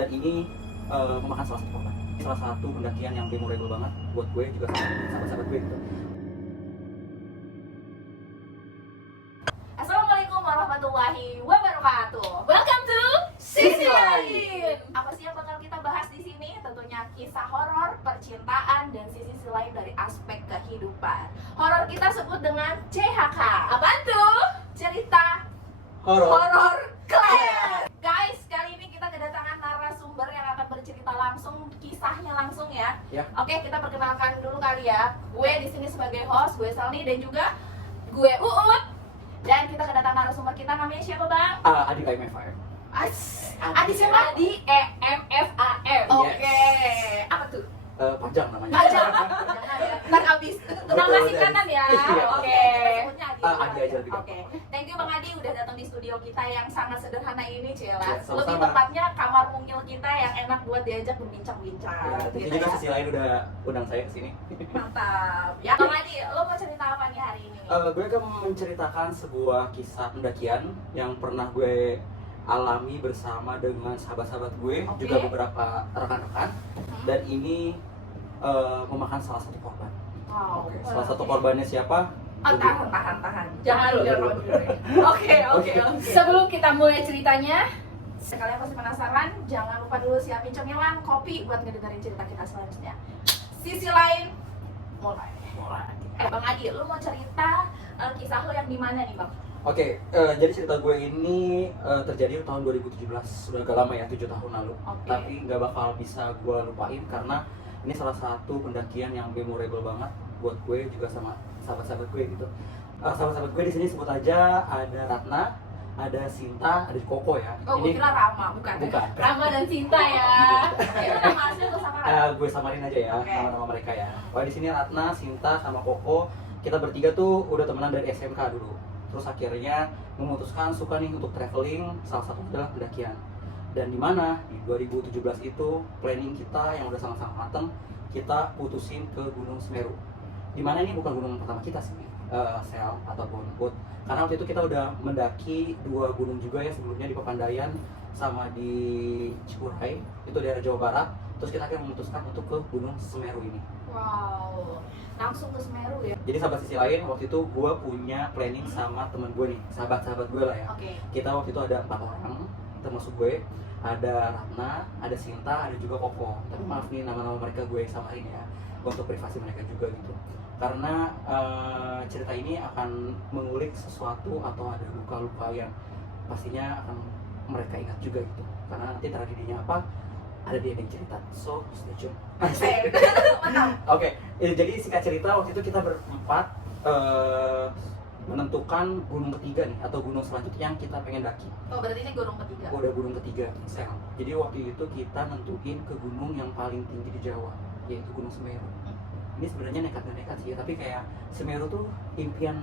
Dan ini memakan salah satu korban. Salah satu pendakian yang memorable banget buat gue juga sama sahabat-sahabat gue gitu. Assalamualaikum warahmatullahi wabarakatuh. Welcome to Sisi Lain. Apa sih yang bakal kita bahas di sini? Tentunya kisah horor, percintaan, dan sisi lain dari aspek kehidupan. Horor kita sebut dengan CHK. Apaan tuh? Cerita horor kalian. Guys, kali ini kita kedatangan narasumber yang akan bercerita langsung, kisahnya langsung ya. Oke, kita perkenalkan dulu kali ya. Gue di sini sebagai host, gue Salni, dan juga gue Uut. Dan kita kedatangan narasumber kita, namanya siapa bang? Adik IMFAM. Adi siapa? Adi EMFAM. Oke. Apa tuh? Panjang namanya. Panjang. Ntar abis nama singkatan ya. Iya. Oke. Adi aja lebih Oke. Thank you Bang Adi udah datang di studio kita yang sangat sederhana ini, Cila. Ya, sama-sama. Lebih tepatnya kamar mungil kita yang enak buat diajak berbincang-bincang. Ya, tentu gitu juga ya. Sisi Lain udah undang saya ke sini. Mantap. Ya Bang Adi, lo mau cerita apa nih hari ini? Gue akan menceritakan sebuah kisah pendakian yang pernah gue alami bersama dengan sahabat-sahabat gue, Oke. juga beberapa rekan-rekan. Dan ini memakan salah satu korban. Wow. Salah satu korbannya siapa? Tahan. Jangan Dulu. Oke. Sebelum kita mulai ceritanya, kalian pasti penasaran, jangan lupa dulu siapin cemilan, kopi buat ngedengerin cerita kita selanjutnya. Sisi lain, mulai. Bang Adi, lu mau cerita kisah lo yang di mana nih, Bang? Oke, jadi cerita gue ini terjadi tahun 2017, sudah agak lama ya, 7 tahun lalu. Oke. Tapi nggak bakal bisa gue lupain karena ini salah satu pendakian yang memorable banget buat gue juga sama sahabat-sahabat gue gitu. Sahabat-sahabat gue di sini sebut aja ada Ratna, ada Sinta, ada Koko ya. Oh, gue kira Rama, bukan. Bukan. Rama dan Cinta ya. Itu nama asli lo sama Rama? Gue samarin aja ya, Oke. nama-nama mereka ya. Kalau di sini Ratna, Sinta, sama Koko, kita bertiga tuh udah temenan dari SMK dulu. Terus akhirnya memutuskan suka nih untuk traveling, salah satu adalah pendakian. Dan di mana di 2017 itu planning kita yang udah sangat-sangat mateng, kita putusin ke Gunung Semeru. Di mana ini bukan gunung pertama kita sih, Sel ataupun Put. Karena waktu itu kita udah mendaki 2 gunung juga ya sebelumnya, di Papandayan sama di Cikuray, itu daerah Jawa Barat. Terus kita akhirnya memutuskan untuk ke Gunung Semeru ini. Wow, langsung ke Semeru ya? Jadi sahabat Sisi Lain, waktu itu gue punya planning sama temen gue nih, sahabat-sahabat gue lah ya. Oke. Kita waktu itu ada 4 orang, termasuk gue, ada Ratna, ada Sinta, ada juga Koko. Tapi maaf nih nama-nama mereka gue samarin ya, untuk privasi mereka juga gitu. Karena cerita ini akan mengulik sesuatu atau ada luka-luka yang pastinya akan mereka ingat juga gitu. Karena nanti tragedinya apa, ada di ending cerita. So, stay tune. Mantap. Oke, jadi singkat cerita waktu itu kita berempat menentukan gunung ketiga nih atau gunung selanjutnya yang kita pengen daki. Oh, berarti ini gunung ketiga. Udah gunung ketiga, Sel. Jadi waktu itu kita nentuin ke gunung yang paling tinggi di Jawa, yaitu Gunung Semeru. Ini sebenarnya nekat sih, tapi kayak Semeru tuh impian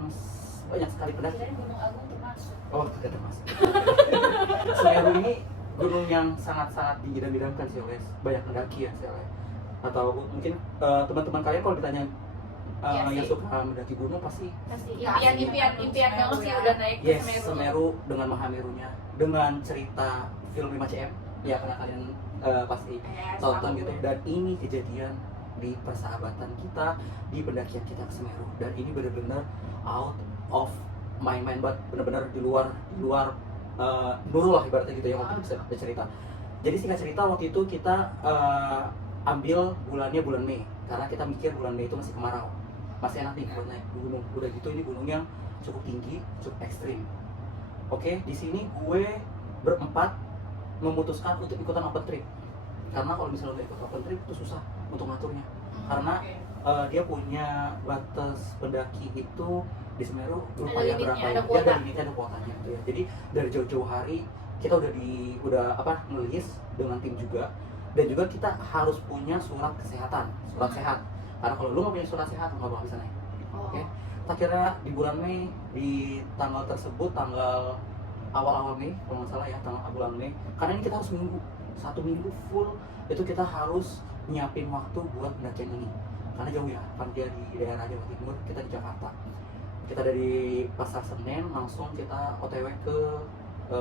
banyak sekali pendaki. Kirain Gunung Agung termasuk. Oh, tidak termasuk. Semeru ini gunung yang sangat-sangat diidam-idamkan sih oleh banyak pendaki ya, Sel. Atau mungkin teman-teman kalian kalau ditanya Iya yang sih. suka mendaki gunung pasti Pasti impian banget sih udah naik ke yes, Semeru. Semeru dengan Mahamerunya, dengan cerita film 5CM ya, karena kalian pasti Yes, tonton tahu gitu. gue. Dan ini kejadian di persahabatan kita, di pendakian kita ke Semeru, dan ini benar-benar out of my mind, banget, benar-benar di luar nurul lah ibaratnya gitu ya waktu bisa cerita. Jadi singkat cerita waktu itu kita ambil bulannya bulan Mei, karena kita mikir bulan Mei itu masih kemarau, masih enak nih buat naik gunung. Udah gitu ini gunung yang cukup tinggi, cukup ekstrim. Oke, di sini gue berempat memutuskan untuk ikutan open trip. Karena kalau misalnya udah ikut open trip itu susah untuk ngaturnya. Karena dia punya batas pendaki itu di Semeru lupa ya berapa ya. Dia ada limitnya, ada kuotanya gitu ya. Jadi dari jauh-jauh hari kita udah ngelis dengan tim juga. Dan juga kita harus punya surat kesehatan, surat sehat. Karena kalau lu nggak punya surat sehat nggak bakal bisa naik. Oke. Akhirnya di bulan Mei, di tanggal tersebut, tanggal awal-awal Mei kalau nggak salah ya, tanggal bulan Mei. Karena ini kita harus minggu, 1 minggu full itu kita harus nyiapin waktu buat pendakian ini. Karena jauh ya, kan dia di daerah Jawa Timur, kita di Jakarta. Kita dari Pasar Senen langsung kita OTW ke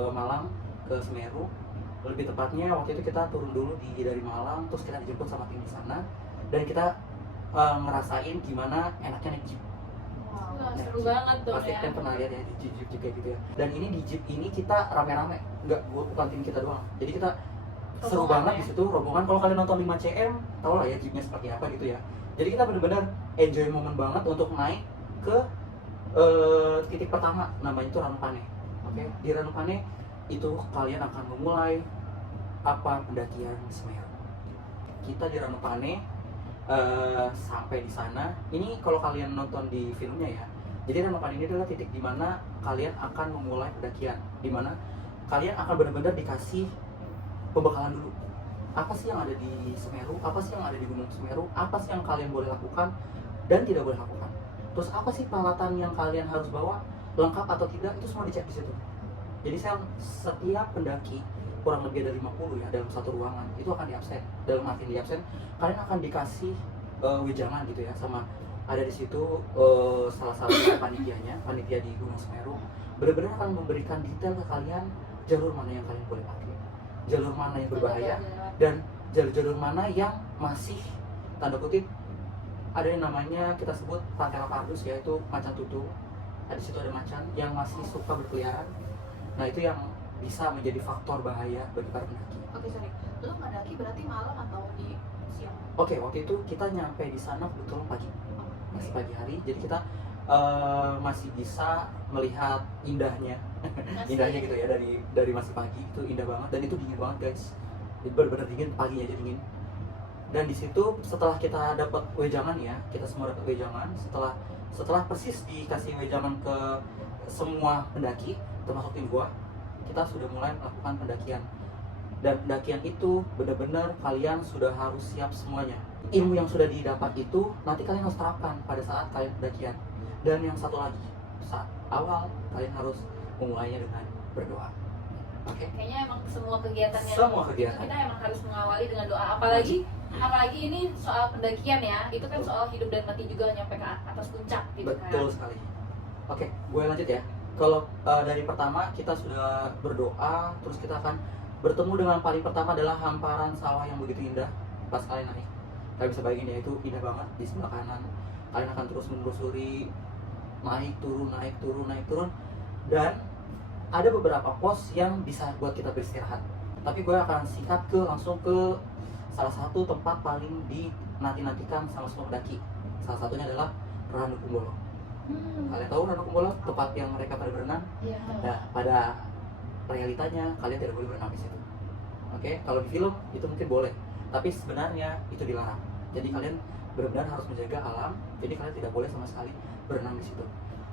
Malang, ke Semeru. Lebih tepatnya waktu itu kita turun dulu dari Malang, terus kita dijemput sama tim di sana, dan kita ngerasain gimana enaknya naik jeep. Wah, Nah, seru jeep. banget tuh Pasti ya. kan pernah lihat ya di jeep kayak gitu ya. Dan ini di jeep ini kita rame-rame, bukan tim kita doang. Jadi kita seru Rombongan banget ya? di situ, rombongan. Kalau kalian nonton 5 cm, tau lah ya jeepnya seperti apa gitu ya. Jadi kita benar-benar enjoy momen banget untuk naik ke titik pertama, namanya itu Ranupane. Oke, di Ranupane itu kalian akan memulai pendakian Semeru. Kita di Ranupane sampai di sana. Ini kalau kalian nonton di filmnya ya. Jadi Ranupane ini adalah titik di mana kalian akan memulai pendakian, di mana kalian akan benar-benar dikasih pembekalan dulu. Apa sih yang ada di Semeru? Apa sih yang ada di Gunung Semeru? Apa sih yang kalian boleh lakukan dan tidak boleh lakukan? Terus apa sih peralatan yang kalian harus bawa, lengkap atau tidak, itu semua dicek di situ. Jadi setiap pendaki kurang lebih ada 50 ya dalam satu ruangan, itu akan diabsen. Dalam arti diabsen, kalian akan dikasih wejangan gitu ya, sama ada di situ salah satu panitia di Gunung Semeru benar-benar akan memberikan detail ke kalian jalur mana yang kalian boleh pakai, jalur mana yang berbahaya, dan jalur-jalur mana yang masih tanda kutip ada yang namanya kita sebut Pantera pardus, yaitu macan tutul. Di situ ada macan yang masih suka berkeliaran. Nah itu yang bisa menjadi faktor bahaya bagi para pendaki. Oke, sorry. Lu mendaki berarti malam atau di siang? Oke, waktu itu kita nyampe di sana kebetulan pagi, masih pagi hari. Jadi kita masih bisa melihat indahnya, indahnya gitu ya dari masih pagi. Itu indah banget dan itu dingin banget guys. Itu benar-benar dingin, paginya aja dingin. Dan di situ setelah kita dapat wejangan ya, kita semua dapat wejangan. Setelah persis dikasih wejangan ke semua pendaki, termasuk tim gua, kita sudah mulai melakukan pendakian. Dan pendakian itu benar-benar kalian sudah harus siap semuanya. Ilmu yang sudah didapat itu nanti kalian harus terapkan pada saat kalian pendakian. Dan yang satu lagi, saat awal kalian harus memulainya dengan berdoa. Oke? Kayaknya emang semua kegiatannya Semua kegiatan. kita emang harus mengawali dengan doa. Apalagi ini soal pendakian ya, itu kan soal hidup dan mati juga, nyampe ke atas puncak gitu kan. Betul sekali. Oke, gue lanjut ya. Kalau dari pertama kita sudah berdoa, terus kita akan bertemu dengan paling pertama adalah hamparan sawah yang begitu indah pas kalian naik. Kalian bisa bayangin ya, itu indah banget di sebelah kanan. Kalian akan terus menelusuri, naik turun, dan ada beberapa pos yang bisa buat kita beristirahat. Tapi gue akan singkat langsung ke salah satu tempat paling dinanti-nantikan sama semua pendaki. Salah satunya adalah Ranukumbolo. Kalian tahu Ranukumbolo, tempat yang mereka pada berenang? Iya. Nah, pada realitanya kalian tidak boleh berenang di situ. Oke, kalau di film itu mungkin boleh, tapi sebenarnya itu dilarang. Jadi kalian benar-benar harus menjaga alam. Jadi kalian tidak boleh sama sekali berenang di situ.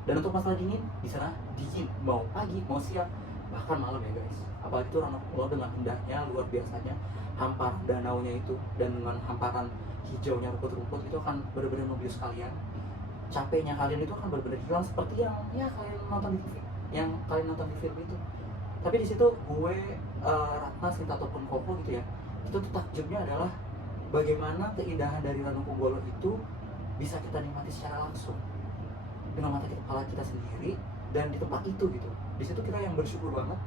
Dan untuk masalah dingin, di sana dingin mau pagi, mau siang, bahkan malam ya guys. Apalagi itu Ranukumbolo dengan indahnya luar biasanya, hamparan danaunya itu dan dengan hamparan hijaunya rumput-rumput itu akan benar-benar membius kalian. Capeknya kalian itu akan benar-benar hilang seperti yang ya kalian nonton di TV, yang kalian nonton di film itu. Tapi di situ gue, Ratna, Sinta ataupun Koko gitu ya, itu tuh takjubnya adalah bagaimana keindahan dari Ranukumbolo itu bisa kita nikmati secara langsung dengan mata kepala kita sendiri dan di tempat itu gitu. Di situ kita yang bersyukur banget,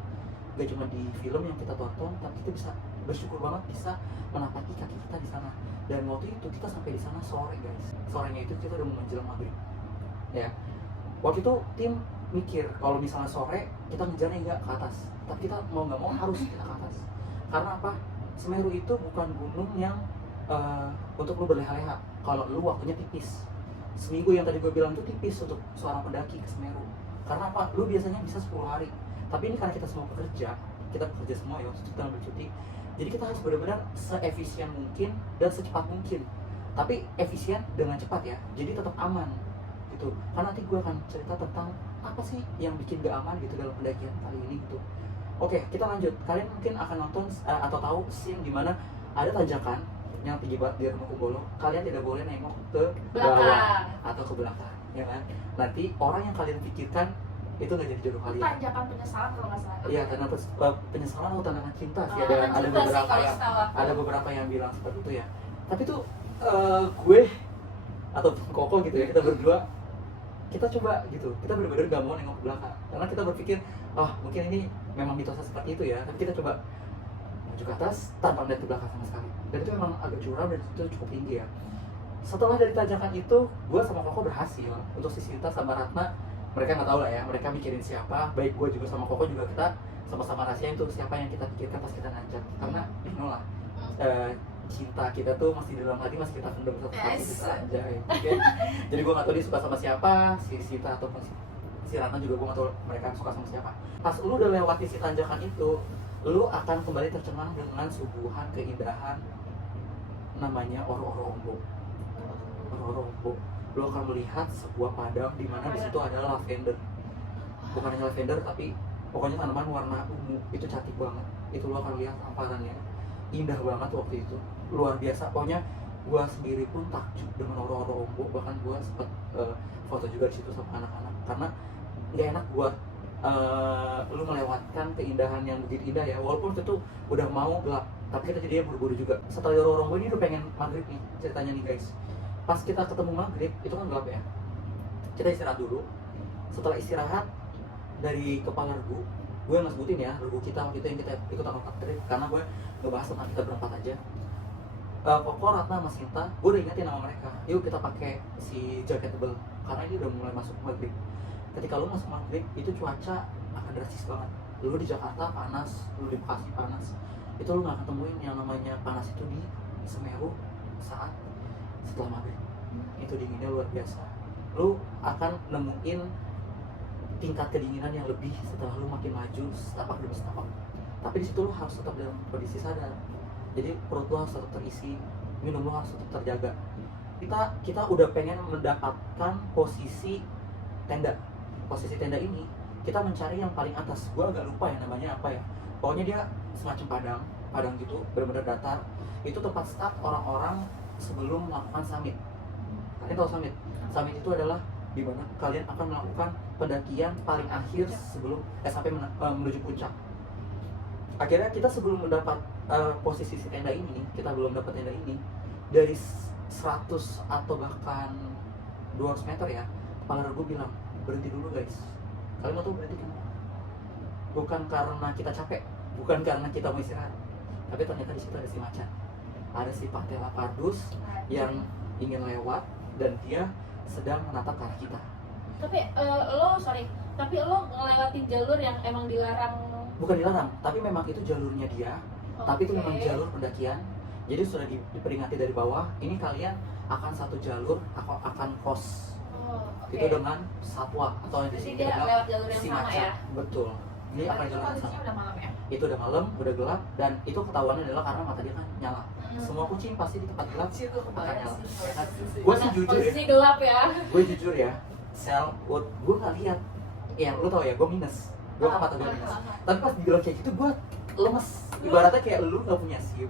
gak cuma di film yang kita tonton, tapi kita bisa bersyukur banget bisa menapaki kaki kita di sana. Dan waktu itu kita sampai di sana sore guys. Sorenya itu kita udah mau menjelang maghrib. Ya. Waktu itu tim mikir kalau misalnya sore kita ngejarnya nggak ke atas, tapi kita mau nggak mau harus kita ke atas. Karena apa? Semeru itu bukan gunung yang untuk lu berleha-leha. Kalau lu waktunya tipis. Seminggu yang tadi gue bilang itu tipis untuk seorang pendaki ke Semeru. Karena apa? Lu biasanya bisa 10 hari. Tapi ini karena kita semua kita bekerja semua ya, kita ngambil cuti. Jadi kita harus benar-benar seefisien mungkin dan secepat mungkin. Tapi efisien dengan cepat ya. Jadi tetap aman gitu. Karena nanti gue akan cerita tentang apa sih yang bikin gak aman gitu dalam pendakian kali ini gitu. Oke, kita lanjut. Kalian mungkin akan nonton atau tahu scene di mana ada tanjakan yang tinggi banget di Ranukumbolo. Kalian tidak boleh nengok ke bawah atau ke belakang, ya kan? Nanti orang yang kalian pikirkan itu nggak jadi jodoh kalian. Tanjakan penyesalan kalau nggak salah. Iya, karena penyesalan atau tantangan cinta sih. Tantangan Ada cinta sih beberapa kalau yang setahu aku. ada beberapa yang bilang seperti itu ya. Tapi tuh gue atau Koko gitu ya, kita berdua kita coba gitu. Kita benar-benar nggak mau nengok ke belakang karena kita berpikir mungkin ini memang mitosnya seperti itu ya. Tapi kita coba maju ke atas tanpa melihat ke belakang sama sekali. Dan itu memang agak curam dan itu cukup tinggi ya. Setelah dari tanjakan itu, gue sama Koko berhasil untuk si Sinta sama Ratna. Mereka nggak tahu lah ya, mereka mikirin siapa. Baik gue juga sama Koko juga kita sama-sama rahasiain tuh siapa yang kita pikirkan pas kita nanjak. Karena you know lah, cinta kita tuh masih dalam hati, masih kita pendam satu-satu bisa aja ya. Okay? Jadi gue nggak tahu dia suka sama siapa, si Sinta ataupun si Ratna juga gue nggak tahu mereka suka sama siapa. Pas lu udah lewati si tanjakan itu, lu akan kembali tercengang dengan suguhan keindahan namanya Oro-Oro Ombok. Oro-Oro Ombok. Lu akan melihat sebuah padang di mana di situ ada lavender. Bukan hanya lavender tapi pokoknya tanaman warna ungu. Itu cantik banget. Itu lu akan lihat hamparannya. Indah banget waktu itu. Luar biasa. Pokoknya gua sendiri pun takjub dengan Oro-Oro Ombok. Bahkan gua sempat foto juga di situ sama anak-anak karena nggak enak buat lu melewatkan keindahan yang begitu indah ya, walaupun itu udah mau gelap tapi kita jadinya buru-buru juga. Setelah Oro-Oro ini udah pengen maghrib nih ceritanya nih guys. Pas kita ketemu maghrib itu kan gelap ya, kita istirahat dulu. Setelah istirahat dari kepala regu, gue nggak sebutin ya regu kita waktu itu yang kita ikut angkat trip karena gue ngebahas tentang kita berempat aja. Koko, Ratna, sama Sinta, gue udah ingetin sama mereka, yuk kita pakai si jaket tebel karena ini udah mulai masuk maghrib. Ketika lu masuk maghrib itu cuaca akan drastis banget. Lu di Jakarta panas, lu di Bekasi panas, itu lu nggak ketemuin yang namanya panas itu di Semeru saat setelah maghrib. Itu dinginnya luar biasa. Lu akan nemuin tingkat kedinginan yang lebih setelah lu makin maju setapak demi setapak. Tapi di situ lu harus tetap dalam kondisi sadar. Jadi perut lu harus tetap terisi, minum lu harus tetap terjaga. Kita udah pengen mendapatkan posisi tenda. Posisi tenda ini kita mencari yang paling atas. Gue agak lupa ya namanya apa ya. Pokoknya dia semacam padang gitu, benar-benar datar. Itu tempat start orang-orang sebelum melakukan summit. Kalian tahu summit? Summit itu adalah di mana kalian akan melakukan pendakian paling akhir sebelum sampai menuju puncak. Akhirnya kita sebelum mendapat posisi si tenda ini, kita belum dapat tenda ini dari 100 atau bahkan 200 meter ya. Kepala regu bilang, berhenti dulu guys. Kalian mau tahu berhenti kenapa? Bukan karena kita capek, bukan karena kita mau istirahat, tapi ternyata di situ ada si macan, ada si Patella pardus yang ingin lewat dan dia sedang menatap ke arah kita. Tapi lo ngelewatin jalur yang emang dilarang? Bukan dilarang, tapi memang itu jalurnya dia. Tapi itu memang Oke. jalur pendakian. Jadi sudah diperingati dari bawah. Ini kalian akan satu jalur, akan kos. Oke. Itu dengan satwa atau yang di Jadi sini dia adalah lewat jalur yang si sama macan. ya? Betul. Ini akan Itu jalur yang sama. kondisinya udah malam ya? Itu udah malam, udah gelap, dan itu ketahuannya adalah karena mata dia kan nyala. Hmm. Semua kucing pasti di tempat gelap Situ akan kebayang nyala. sih. Ya kan? Gue sih jujur ya, Posisi gelap ya? gue nggak lihat. Ya lu tau ya, gue minus. Gue kan mata gue minus. Tapi pas dibilang kayak gitu, gue lemes. Ibaratnya kayak lu nggak punya SIM,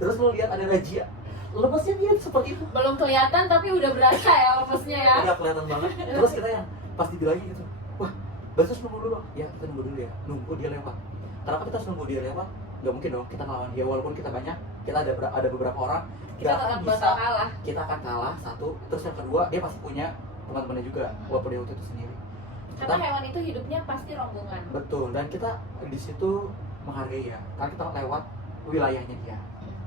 terus lu lihat ada razia, lemesnya dia seperti itu. Belum kelihatan tapi udah berasa ya lemesnya ya? Udah kelihatan banget. Terus kita yang pas dibilangin gitu, wah, bagus nunggu dulu. Ya kita nunggu dulu ya, nunggu dia lewat. Kenapa kita harus nunggu dia lewat? Gak mungkin dong kita ngelawan dia, walaupun kita banyak, kita ada beberapa orang, Kita gak akan tetap bisa, bakal kalah. kita akan kalah satu. Terus yang kedua, dia pasti punya teman-temannya juga, walaupun dia waktu itu sendiri. Karena hewan itu hidupnya pasti rombongan. Betul, dan kita di situ menghargai ya, karena kita lewat wilayahnya dia.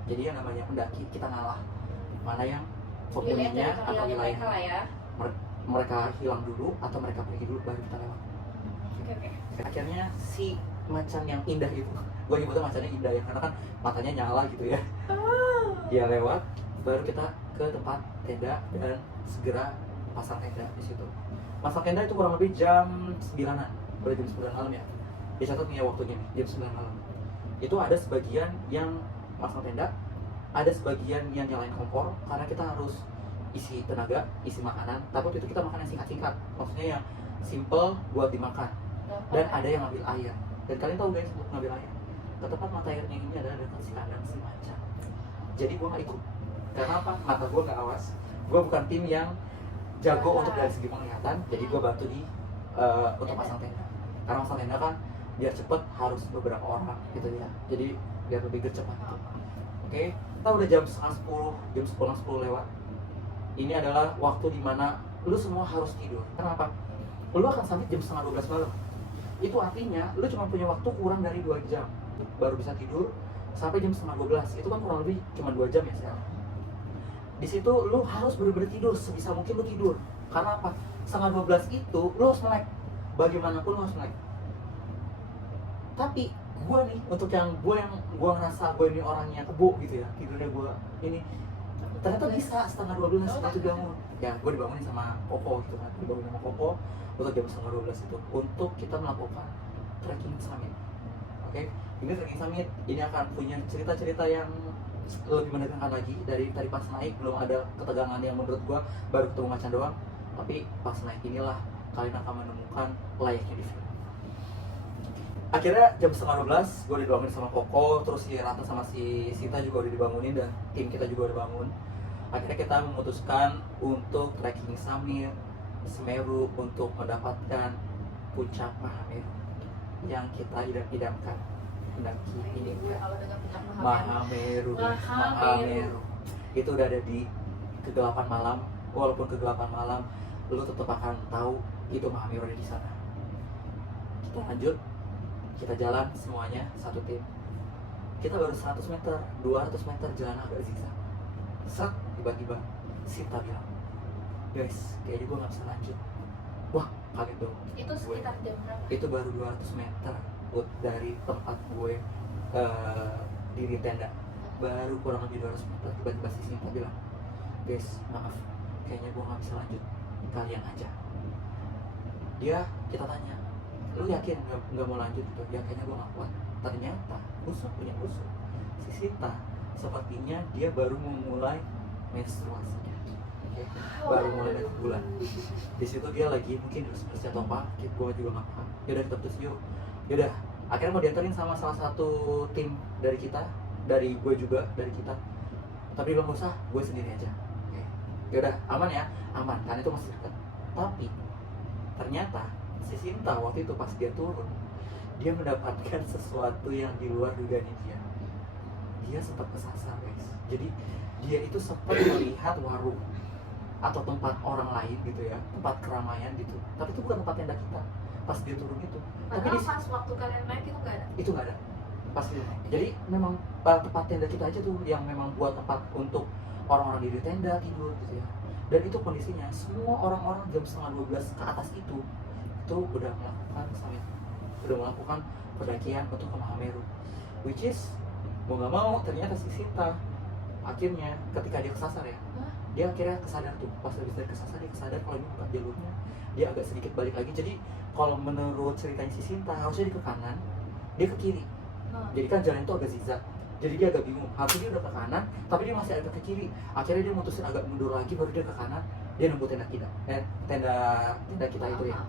Jadi yang namanya pendaki kita ngalah, mana yang penghuninya atau mereka wilayahnya lah ya. mereka hilang dulu atau mereka pergi dulu baru kita lewat. Oke. Akhirnya si macan yang indah itu, gue nyebutnya macannya indah ya karena kan matanya nyala gitu ya. Dia lewat, baru kita ke tempat tenda dan segera pasang tenda di situ. Pasang tenda itu kurang lebih jam 9-an, udah jam 9 malam ya. Dicatat nih ya waktunya nih, jam 9 malam. Itu ada sebagian yang pasang tenda, ada sebagian yang nyalain kompor karena kita harus isi tenaga, isi makanan. Tapi waktu itu kita makan yang singkat-singkat, maksudnya yang simple buat dimakan. Dan ada yang ngambil air. Dan kalian tahu guys, untuk ngambil air, ke tempat mata airnya ini adalah dekat si kandang si macan. Jadi gue gak ikut. Karena apa? Mata gue gak awas. Gue bukan tim yang jago untuk dari segi penglihatan. Jadi gue bantu untuk pasang tenda. Karena pasang tenda kan biar cepet harus beberapa orang gitu ya. Jadi biar lebih gercep gitu. Oke, kita udah jam setengah 10, jam 10 lewat. Ini adalah waktu dimana lu semua harus tidur. Kenapa? Lu akan sampai jam setengah 12 malam. Itu artinya lu cuma punya waktu kurang dari 2 jam baru bisa tidur sampai jam setengah 12. Itu kan kurang lebih cuma 2 jam ya sel. Di situ lu harus bener-bener tidur sebisa mungkin lu tidur. Karena apa? Setengah 12 itu lu harus melek. Bagaimanapun lu harus melek. Tapi gue nih, untuk yang gue ngerasa gue ini orangnya kebo gitu ya, tidurnya gue ini ternyata bisa setengah 12 itu bangun. Ya gue dibangunin sama Koko gitu kan, dibangunin sama Koko untuk jam setengah 12 itu untuk kita melakukan trekking summit. Oke, ini trekking summit ini akan punya cerita-cerita yang lebih menegangkan lagi. Dari tadi pas naik belum ada ketegangan yang menurut gue, baru ketemu macan doang. Tapi pas naik inilah kalian akan menemukan layaknya di film. Akhirnya jam setengah 12 gue dibangunin sama Koko, terus si Rata sama si Sita juga udah dibangunin dan tim kita juga udah bangun. Akhirnya kita memutuskan untuk trekking summit Semeru untuk mendapatkan puncak Mahameru yang kita idam-idamkan. Mendaki ini Kalau dengar puncak Mahameru, guys. Mahameru itu udah ada di kegelapan malam. Walaupun kegelapan malam, lu tetap akan tahu itu Mahameru ada di sana. Kita lanjut, kita jalan semuanya satu tim. Kita baru 100 meter, 200 meter jalan agak zigzag. Set, tiba-tiba Sita bilang, guys, kayaknya gue gak bisa lanjut. Wah, kaget dong. Itu sekitar jam berapa? Itu baru 200 meter dari tempat gue diri tenda. Baru kurang lebih 200 meter, tiba-tiba si Sita bilang, guys, maaf, kayaknya gue gak bisa lanjut, kalian aja. Kita tanya, lu yakin nggak mau lanjut gitu? Ya kayaknya gue gak kuat. Ternyata musuh punya musuh, si Sita sepertinya dia baru memulai menstruasinya. Oke, baru mulai dari bulan. Di situ dia lagi mungkin bersih atau apa, gue juga nggak paham. Yaudah kita terus yuk. Yaudah, akhirnya mau diantarin sama salah satu tim dari kita, dari gue juga, dari kita. Tapi dia bilang gak usah, gue sendiri aja. Oke, yaudah aman ya, aman. Karena itu masih dekat. Tapi ternyata si Sinta waktu itu pas dia turun, dia mendapatkan sesuatu yang di luar dugaannya dia. Dia sempat kesasar, guys. Jadi dia itu sempat melihat warung atau tempat orang lain gitu ya, tempat keramaian gitu. Tapi itu bukan tempat tenda kita pas dia turun itu. Tapi Padahal pas waktu kalian naik itu nggak ada. itu nggak ada pas dia naik. Jadi memang tempat tenda kita aja tuh yang memang buat tempat untuk orang-orang di tenda tidur gitu ya. Dan itu kondisinya semua orang-orang jam setengah 12 ke atas itu udah melakukan summit, udah melakukan pendakian untuk ke Mahameru, which is mau nggak mau ternyata si Sita akhirnya ketika dia kesasar ya, dia akhirnya kesadar tuh, pas habis dari kesasar dia kesadar kalau ini bukan jalurnya, dia agak sedikit balik lagi. Jadi kalau menurut ceritanya si Sinta harusnya dia ke kanan, dia ke kiri. Jadi kan jalan itu agak zigzag, jadi dia agak bingung, harusnya dia udah ke kanan tapi dia masih agak ke kiri. Akhirnya dia mutusin agak mundur lagi, baru dia ke kanan, dia nemu tenda kita, tenda kita itu ya.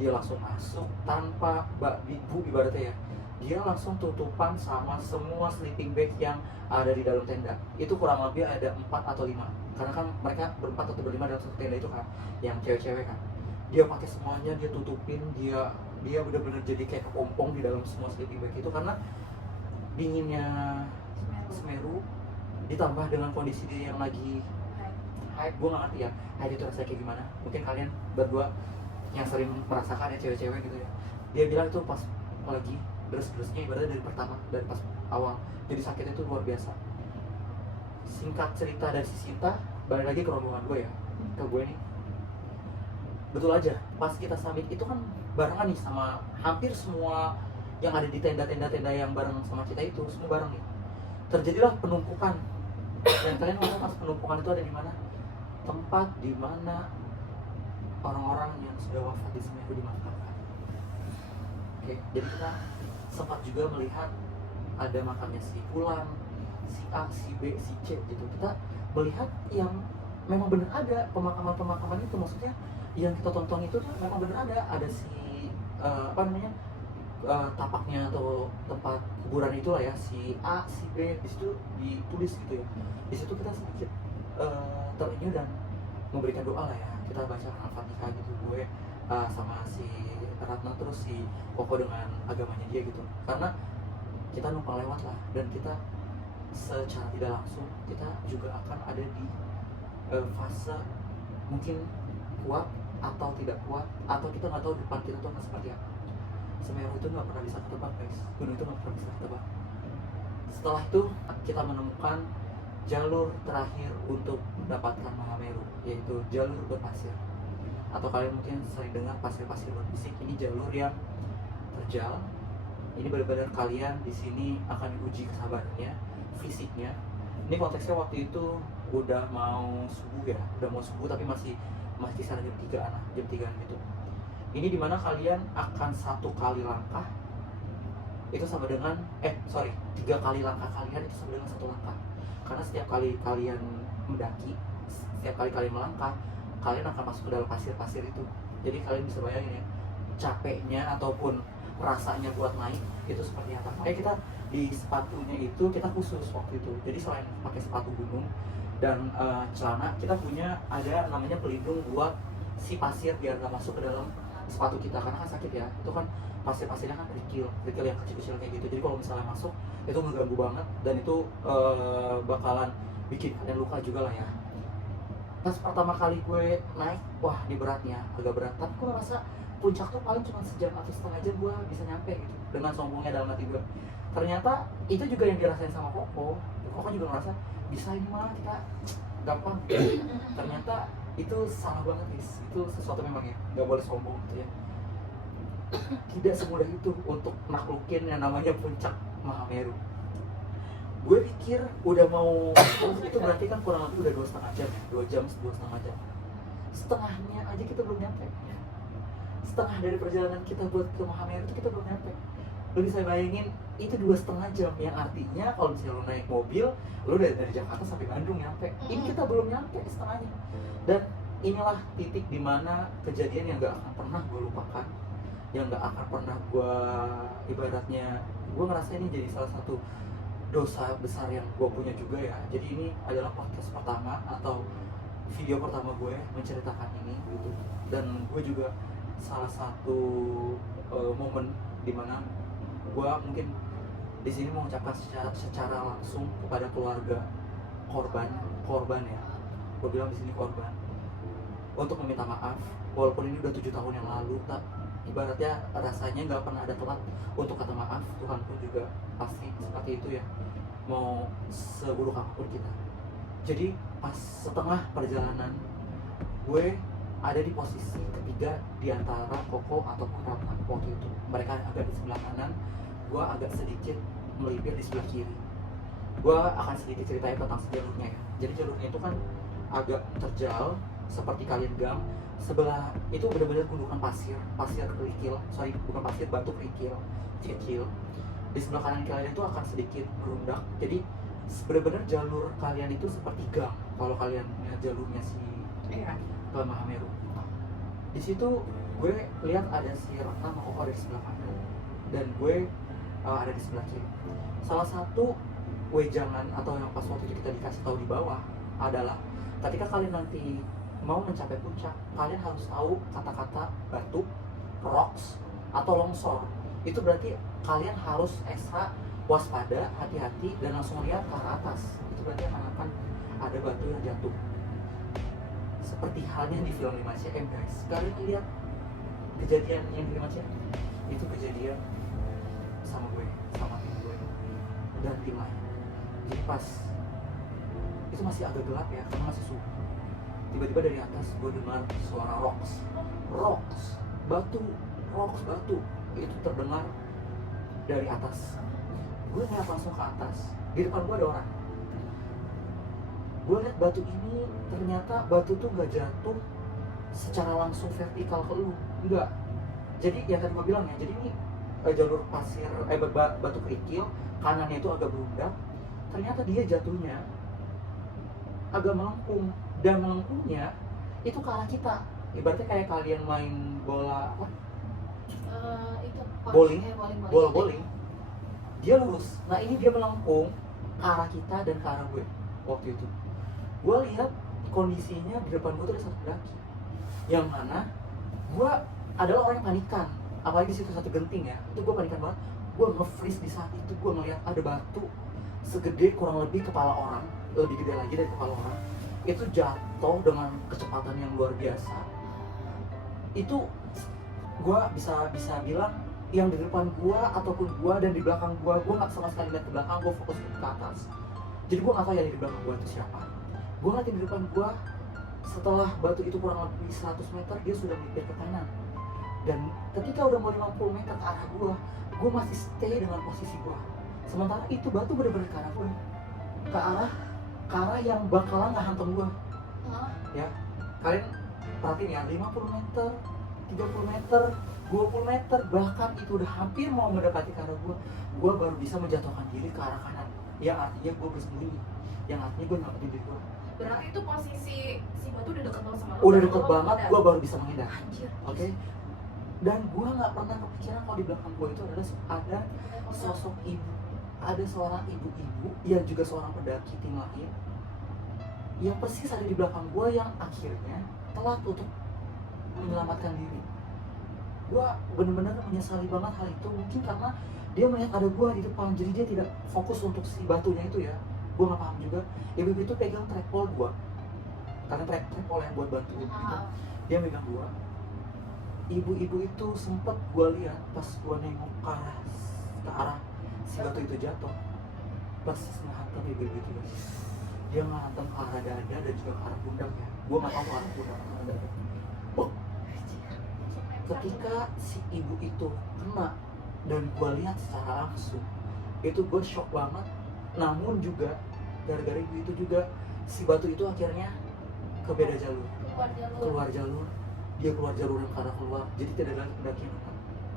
Dia langsung masuk tanpa ibu ibaratnya ya, dia langsung tutupan sama semua sleeping bag yang ada di dalam tenda. Itu kurang lebih ada 4 atau 5, karena kan mereka berempat atau berlima dalam satu tenda itu kan, yang cewek-cewek kan. Dia pakai semuanya, dia tutupin, dia benar-benar jadi kayak kepompong di dalam semua sleeping bag itu, karena dinginnya Semeru ditambah dengan kondisi dia yang lagi high. Gue gak ngerti ya high itu rasanya kayak gimana, mungkin kalian berdua yang sering merasakan ya, cewek-cewek gitu ya. Dia bilang itu pas lagi deres-deresnya ibaratnya dari pas awal, jadi sakitnya itu luar biasa. Singkat cerita dari si Sinta, balik lagi ke rombongan gue ya, ke gue nih. Betul aja, pas kita summit itu kan barengan nih sama hampir semua yang ada di tenda-tenda yang bareng sama kita itu, semua bareng nih. Terjadilah penumpukan. Dan kalian mau pas penumpukan itu ada di mana? Tempat di mana orang-orang yang sudah wafat di Semeru dimakamkan. Oke, jadi kita sempat juga melihat ada makamnya si Fulan, si A, si B, si C gitu. Kita melihat yang memang benar ada pemakaman itu, maksudnya yang kita tonton itu memang benar ada si tapaknya atau tempat kuburan itulah ya, si A, si B, di situ ditulis gitu ya. Di situ kita sedikit terenyuh dan memberikan doa lah ya. Kita baca Al-Fatihah gitu, gue sama si Ratna, terus si Koko dengan agamanya dia gitu. Karena kita numpang lewat lah, dan kita secara tidak langsung kita juga akan ada di fase mungkin kuat atau tidak kuat, atau kita nggak tahu depan kita tuh akan seperti apa. Semeru itu nggak pernah bisa ketebak, guys. Gunung itu nggak pernah bisa ketebak. Setelah itu kita menemukan jalur terakhir untuk mendapatkan Mahameru, yaitu jalur berpasir, atau kalian mungkin sering dengar pasir-pasir berbisik. Ini jalur yang terjal. Ini benar-benar kalian di sini akan diuji kesabarannya, fisiknya. Ini konteksnya waktu itu udah mau subuh ya, udah mau subuh tapi masih kisaran jam 3-an, jam 3-an gitu. Ini dimana kalian akan 1 kali langkah itu sama dengan 3 kali langkah kalian itu sama dengan 1 langkah. Karena setiap kali kalian mendaki, setiap kali kalian melangkah, kalian akan masuk ke dalam pasir-pasir itu. Jadi kalian bisa bayangin ya, capeknya ataupun rasanya buat naik itu seperti apa. Makanya kita di sepatunya itu kita khusus waktu itu. Jadi selain pakai sepatu gunung dan celana, kita punya ada namanya pelindung buat si pasir biar gak masuk ke dalam sepatu kita, karena kan sakit ya. Itu kan pasir-pasirnya kan kerikil yang kecil-kecil kayak gitu. Jadi kalau misalnya masuk itu mengganggu banget dan itu bakalan bikin kalian luka juga lah ya. Pas pertama kali gue naik, wah ini beratnya, agak berat. Tapi gue ngerasa puncak tuh paling cuma sejam atau setengah jam gue bisa nyampe gitu. Dengan sombongnya dalam hati gue. Ternyata itu juga yang dirasain sama Koko. Koko juga ngerasa bisa ini mah kita gampang. Ternyata itu salah banget guys. Itu sesuatu memang ya, nggak boleh sombong gitu ya. Tidak semudah itu untuk naklukin yang namanya puncak Mahameru. Gue pikir udah mau itu berarti kan kurang lebih udah 2,5 jam ya, 2 jam, 2,5 jam. Setengahnya aja kita belum nyampe ya. Setengah dari perjalanan kita buat ke Mahameru itu kita belum nyampe. Lo bisa bayangin itu 2,5 jam, yang artinya kalau misalnya lo naik mobil, lo dari Jakarta sampai Bandung nyampe. Ini kita belum nyampe setengahnya. Dan inilah titik dimana kejadian yang gak akan pernah gue lupakan, yang gak akan pernah gue ibaratnya, gue ngerasa ini jadi salah satu dosa besar yang gue punya juga ya. Jadi ini adalah podcast pertama atau video pertama gue menceritakan ini gitu. Dan gue juga salah satu momen dimana gue mungkin di sini mau mengucapkan secara langsung kepada keluarga korban ya. Gue bilang di sini korban untuk meminta maaf, walaupun ini udah 7 tahun yang lalu. Ibaratnya rasanya nggak pernah ada telat untuk kata maaf. Tuhan pun juga pasti seperti itu ya, mau seburuk apapun kita. Jadi pas setengah perjalanan gue ada di posisi ketiga di antara Koko ataupun Ratna waktu itu. Mereka agak di sebelah kanan, gue agak sedikit melipir di sebelah kiri. Gue akan sedikit ceritain tentang jalurnya ya. Jadi jalurnya itu kan agak terjal seperti kalian gang. Sebelah itu benar-benar gundukan pasir kerikil, bukan pasir, batu kerikil kecil. Di sebelah kanan kalian itu akan sedikit merundak. Jadi benar-benar jalur kalian itu seperti gang. Kalau kalian lihat jalurnya ke Mahameru, di situ gue lihat ada si Ratna sama Koko ada di sebelah kanan dan gue ada di sebelah kiri. Salah satu wejangan atau yang pas waktu itu kita dikasih tahu di bawah adalah ketika kalian nanti mau mencapai puncak, kalian harus tahu kata-kata batu, rocks, atau longsor. Itu berarti kalian harus ekstra waspada, hati-hati, dan langsung lihat ke arah atas. Itu berarti akan ada batu yang jatuh. Seperti halnya di film 5cm guys. Kalian lihat kejadian yang di 5cm? Itu kejadian sama gue, sama tim gue, dan tim lain. Jadi pas itu masih agak gelap ya, karena masih subuh. Tiba-tiba dari atas gue dengar suara rocks, batu, itu terdengar dari atas. Gue ngeliat langsung ke atas, di depan gue ada orang. Gue lihat batu ini, ternyata batu tuh gak jatuh secara langsung vertikal ke lu, enggak. Jadi yang tadi gue bilang ya, jadi ini jalur pasir, batu kerikil, kanannya itu agak berundak. Ternyata dia jatuhnya agak melengkung, dan melengkungnya itu ke arah kita. Ibaratnya kayak kalian main bola apa? Bowling. Dia lurus. Nah ini dia melengkung ke arah kita dan ke arah gue waktu itu. Gue lihat kondisinya di depan gue tuh ada satu pendaki, yang mana gue adalah orang yang panikan. Apalagi di situ satu genting ya, itu gue panikan banget. Gue nge-freeze di saat itu. Gue ngeliat ada batu segede kurang lebih kepala orang, lebih gede lagi dari kepala orang, itu jatuh dengan kecepatan yang luar biasa. Itu gue bisa bilang yang di depan gua ataupun gua dan di belakang gua nggak sama sekali lihat ke belakang, gua fokus ke atas. Jadi gua nggak tahu yang di belakang gua itu siapa. Gua ngeliatin di depan gua, setelah batu itu kurang lebih 100 meter dia sudah melipir ke kanan. Dan ketika udah mau 50 meter ke arah gua masih stay dengan posisi gua. Sementara itu batu bener-bener ke arah gua, ke arah yang bakalan ngehantam gua. Ya, kalian perhatiin ya, 50 meter, 30 meter, 20 meter, bahkan itu udah hampir mau mendekati ke arah gua baru bisa menjatuhkan diri ke arah kanan. Yang artinya gua bersembunyi, yang artinya gua nyelamatin diri gua. Berarti itu posisi si batu udah deket banget sama lo. Udah deket banget, gua baru bisa menghindar. Anjir. Oke? Dan gua nggak pernah kepikiran kalau di belakang gua itu ada sosok ibu, ada seorang ibu-ibu yang juga seorang pendaki tim lain yang persis ada di belakang gua yang akhirnya telat untuk menyelamatkan diri. Gua bener-bener menyesali banget hal itu, mungkin karena dia melihat ada gua di depan, jadi dia tidak fokus untuk si batunya itu ya. Gua nggak paham juga. Ibu itu pegang trapol gua, karena trapol yang buat bantu gitu. Dia megang gua. Ibu-ibu itu sempet gua lihat pas gua nengok ke arah si batu itu jatuh, persis menghantam ibu-ibu itu guys. Dia menghantam ke arah dada dan juga ke arah pundak ya. Gua nggak tahu ke arah pundak atau arah dada. Ketika si ibu itu kena dan gue lihat secara langsung, itu gue shock banget. Namun juga gara-gara ibu itu juga si batu itu akhirnya ke beda jalur, keluar jalur. Dia keluar jalur yang ke arah keluar, jadi tidak ada pendaki yang kena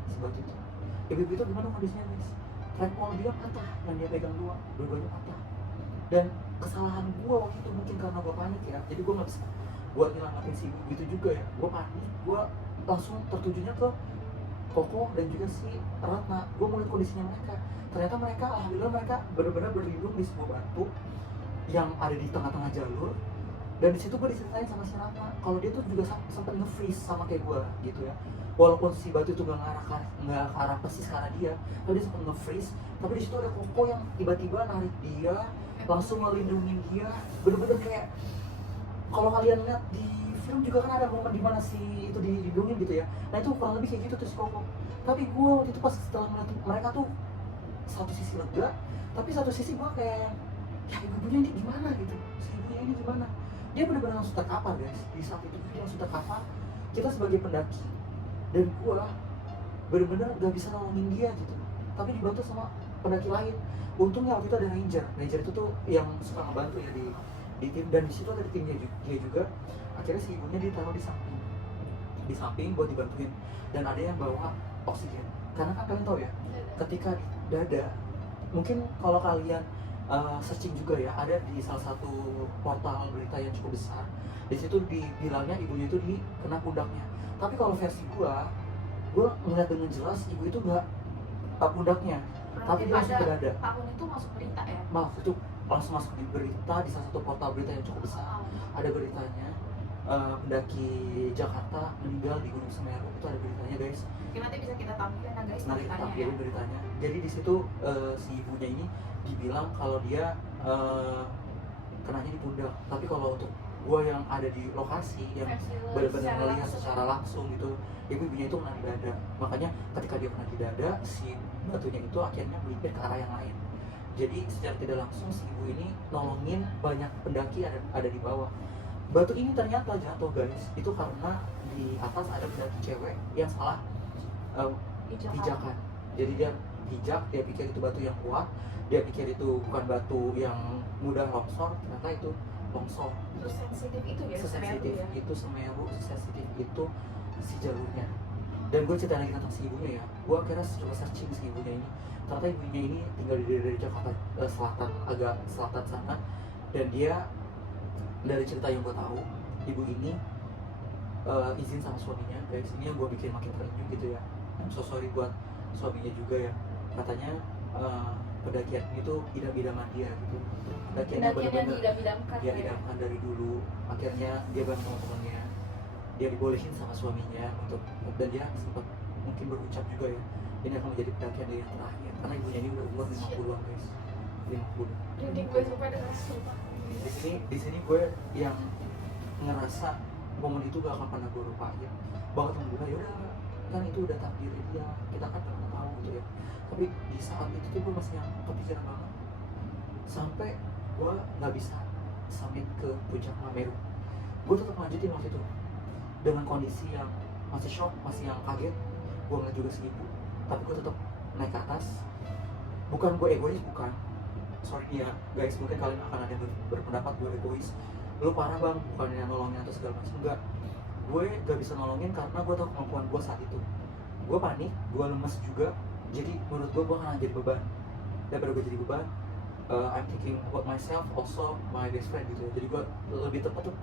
si batu itu. Ibu itu gimana kondisinya guys? Trapol dia patah, yang dia pegang dua-duanya patah. Dan kesalahan gue waktu itu mungkin karena gue panik ya, jadi gue nggak bisa buat nyelamatin si ibu itu juga ya. Gue panik, gue langsung tertujunya ke Koko dan juga si Ratna. Gue melihat kondisinya mereka. Ternyata mereka, alhamdulillah mereka benar-benar berlindung di sebuah batu yang ada di tengah-tengah jalur. Dan di situ gue diceritain sama si Ratna kalau dia tuh juga sempat nge-freeze sama kayak gue gitu ya. Walaupun si batu itu nggak ke arah persis ke arah dia, tapi dia sempat nge-freeze. Tapi di situ ada Koko yang tiba-tiba narik dia, langsung ngelindungin dia. Bener-bener kayak kalau kalian lihat di film juga kan ada momen dimana si itu dilindungin gitu ya. Nah itu kurang lebih kayak gitu tuh si Koko. Tapi gue waktu itu pas setelah melihat mereka tuh satu sisi lega, tapi satu sisi gue kayak ya ibunya ini gimana gitu, si ibunya ini gimana. Dia benar-benar langsung terkapar guys. Di saat itu dia langsung terkapar. Kita sebagai pendaki dan gue benar-benar gak bisa nolongin dia gitu, tapi dibantu sama pendaki lain. Untungnya waktu itu ada ranger itu tuh yang suka ngebantu ya di tim, dan di situ ada timnya dia juga. Akhirnya si ibunya ditaruh di samping buat dibantuin, dan ada yang bawa oksigen. Karena kan kalian tahu ya, ketika di dada, mungkin kalau kalian searching juga ya, ada di salah satu portal berita yang cukup besar. Di situ dibilangnya ibunya itu kena pundaknya. Tapi kalau versi gua ngeliat dengan jelas ibu itu nggak pundaknya, tapi dia langsung ke dada. Tahun itu masuk berita ya? Maaf, itu langsung masuk di berita di salah satu portal berita yang cukup besar. Ada beritanya, pendaki Jakarta meninggal di Gunung Semeru. Itu ada beritanya guys. Oke, nanti bisa kita tampilkan ya guys Nanti kita beritanya tampilin ya. beritanya. Jadi di situ si ibunya ini dibilang kalau dia kenanya di pundak. Tapi kalau untuk gua yang ada di lokasi yang benar-benar melihat secara langsung gitu, ibunya itu kena di dada. Makanya ketika dia kena di dada, si batunya itu akhirnya melipir ke arah yang lain. Jadi secara tidak langsung si ibu ini nolongin banyak pendaki ada di bawah. Batu ini ternyata jatuh guys, itu karena di atas ada pendaki cewek yang salah pijakan. Jadi dia pijak, dia pikir itu batu yang kuat, dia pikir itu bukan batu yang mudah longsor, ternyata itu longsor. Sensitif itu ya, Sesensitif Semeru ya. itu Semeru, sesensitif itu si jalurnya. Dan gue cerita lagi tentang si ibunya ya, gue akhirnya coba searching si ibunya ini. Ternyata ibunya ini tinggal dari Jakarta Selatan, agak selatan sana. Dan dia, dari cerita yang gue tahu, ibu ini izin sama suaminya. Guys, ini yang gue bikin makin terenyuh gitu ya. So sorry buat suaminya juga ya. Katanya pendakian itu idam-idaman dia gitu. Pendakiannya benar-benar diidam-idamkan dia ya. idamkan dari dulu. Akhirnya dia bareng sama temennya, dia dibolehin sama suaminya untuk, dan dia sempat mungkin berucap juga ya, ini akan menjadi pendakian dia yang terakhir, karena ibunya ini udah umur 50-an guys. 50. Jadi gue suka dengan sumpah. Di sini gue yang ngerasa momen itu gak akan pernah gue lupain. Bahkan temen gue, yaudah kan itu udah takdirnya dia, kita kan nggak pernah tahu gitu ya. Tapi di saat itu tuh gue masih yang kepikiran banget, sampai gue nggak bisa summit ke puncak Mameru. Gue tetap lanjutin waktu itu dengan kondisi yang masih shock, masih yang kaget. Gue ngeliat juga segitu, tapi gue tetap naik ke atas. Bukan gue egois, bukan, sorry ya guys, mungkin kalian akan ada yang berpendapat gue egois, lu parah bang, bukan yang nolongin atau segala macam. Enggak, gue gak bisa nolongin karena gue tahu kemampuan gue saat itu. Gue panik, gue lemes juga, jadi menurut gue akan jadi beban. Daripada gue jadi beban, I'm thinking about myself, also my best friend gitu ya. Jadi gue lebih tepat tuh,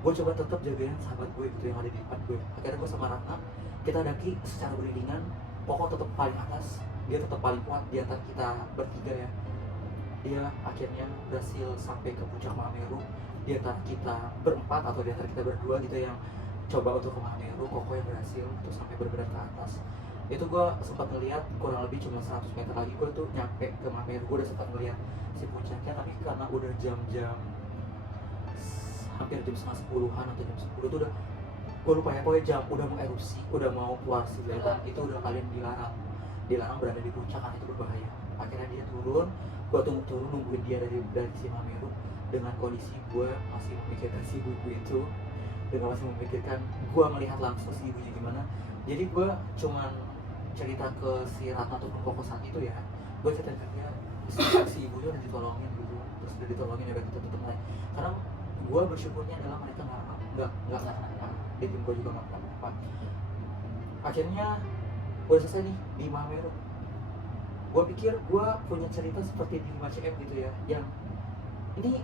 gue coba tetap jagain sahabat gue gitu yang ada di depan gue. Akhirnya gue sama Ratna, kita daki secara beriringan, pokok tetap paling atas, dia tetap paling kuat di antara kita bertiga ya. Dia akhirnya berhasil sampai ke puncak Mameru di antara kita berempat atau di antara kita berdua gitu yang coba untuk ke Mameru. Koko yang berhasil untuk sampai benar-benar ke atas. Itu gue sempat ngeliat kurang lebih cuma 100 meter lagi gue tuh nyampe ke Mameru. Gue udah sempat ngeliat si puncaknya, tapi karena udah jam-jam hampir jam setengah 10-an atau jam 10 tuh udah, gue lupa ya, pokoknya jam udah mau erupsi, udah mau keluar si lelang itu udah kalian dilarang berada di puncak karena itu berbahaya. Akhirnya dia turun, gue turun nungguin dia dari si Mameru dengan kondisi gue masih memikirkan si ibu itu, dengan masih memikirkan gue melihat langsung si ibunya gimana. Jadi gue cuman cerita ke si Ratna ataupun Koko saat itu ya, gue cerita ke dia si ibunya udah ditolongin gitu, terus udah ditolongin ya kita tutup naik. Karena gue bersyukurnya adalah mereka nggak apa, di tim gue juga nggak apa. Akhirnya udah selesai nih di Mameru. Gue pikir gue punya cerita seperti di 5CM gitu ya, yang ini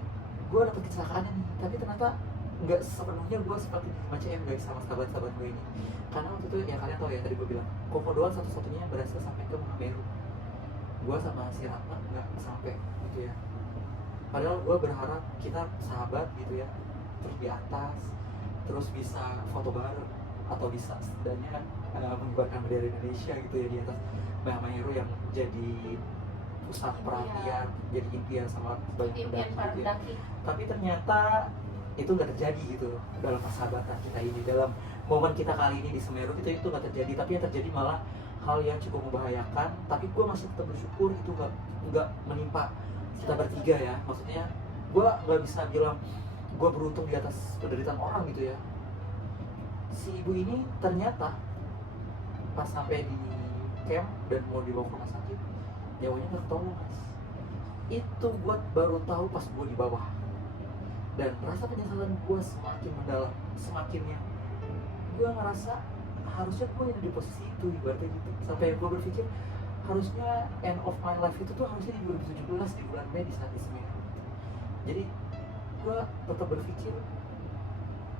gue dapet kecelakaannya nih, tapi ternyata nggak sepenuhnya gue seperti di 5CM guys sama sahabat-sahabat gue ini. Karena waktu itu ya kalian tau ya, tadi gue bilang Koko doang satu-satunya yang berhasil sampai ke Mameru. Gue sama si Ratna nggak sampai gitu ya. Padahal gue berharap kita sahabat gitu ya, terus di atas, terus bisa foto bareng, atau bisa setidaknya mengibarkan bendera Indonesia gitu ya di atas Mameru yang jadi pusat perhatian, jadi impian sama banyak pendaki gitu ya. Tapi ternyata itu nggak terjadi gitu dalam persahabatan kita ini, dalam momen kita kali ini di Semeru itu nggak terjadi. Tapi yang terjadi malah hal yang cukup membahayakan. Tapi gue masih tetap bersyukur itu nggak menimpa kita bertiga ya. Maksudnya gue nggak bisa bilang gue beruntung di atas penderitaan orang gitu ya. Si ibu ini ternyata pas sampai di camp dan mau dibawa ke rumah sakit, nyawanya nggak ketolong guys. Itu gue baru tahu pas gue di bawah, dan rasa penyesalan gue semakin mendalam. Semakinnya gue ngerasa harusnya gue ada di posisi itu ibaratnya gitu, sampai gue berpikir harusnya end of my life itu tuh harusnya di 2017 di bulan Mei di saat Ismail. Jadi gue tetap berpikir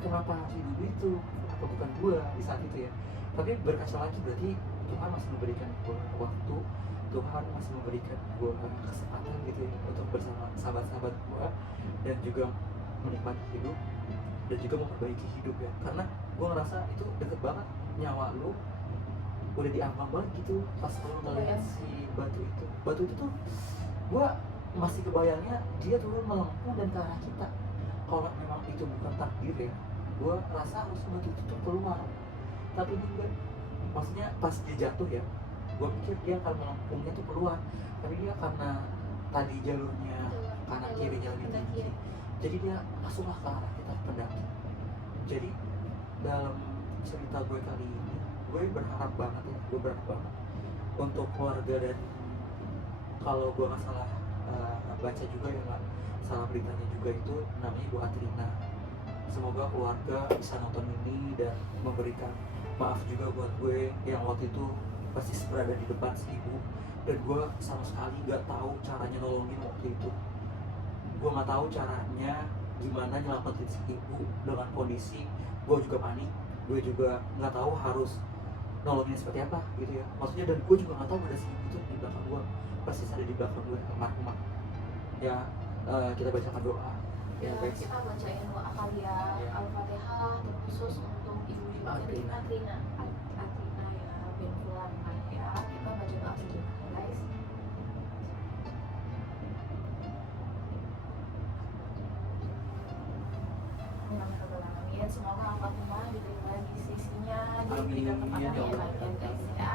kenapa harus hidup itu, kenapa bukan gue di saat itu ya. Tapi berkaca lagi berarti Tuhan masih memberikan gue waktu, Tuhan masih memberikan gue kesempatan gitu ya untuk bersama sahabat-sahabat gue dan juga menikmati hidup dan juga memperbaiki hidup ya. Karena gue ngerasa itu deket banget, nyawa lu udah diambang banget gitu pas lu ngeliat si batu itu tuh gue masih kebayangnya dia turun melengkung dan ke arah kita. Kalau memang itu bukan takdir ya, gue rasa harus batu itu tuh keluar, tapi ini enggak. Maksudnya pas dia jatuh ya, gue pikir dia akan melengkungnya tuh keluar, tapi dia karena tadi jalurnya kanan kirinya lebih tinggi, jadi dia masuklah ke arah kita pendaki. Jadi dalam cerita gue kali ini, gue berharap banget untuk keluarga, dan kalau gue nggak salah baca juga ya, nggak salah beritanya juga, itu namanya Ibu Atrina. Semoga keluarga bisa nonton ini dan memberikan maaf juga buat gue yang waktu itu persis berada di depan si ibu, dan gue sama sekali nggak tahu caranya nolongin waktu itu. Gue nggak tahu caranya gimana nyelamatin si ibu dengan kondisi gue juga panik, gue juga nggak tahu harus nolongin seperti apa gitu ya. Maksudnya, dan gue juga nggak tahu ada si ibu tuh di belakang gue, persis ada di belakang gue, almarhumah ya. Kita bacakan doa ya guys. Kita bacain doa kali ya, Al-Fatihah terkhusus untuk Ibu Atrina ya, bin Fulan ya. Kita baca doa sejenak guys. doain semoga Al-Fatihah diterima di sisinya, diberikan Amin, kepada ya yang Allah. bagian guys ya.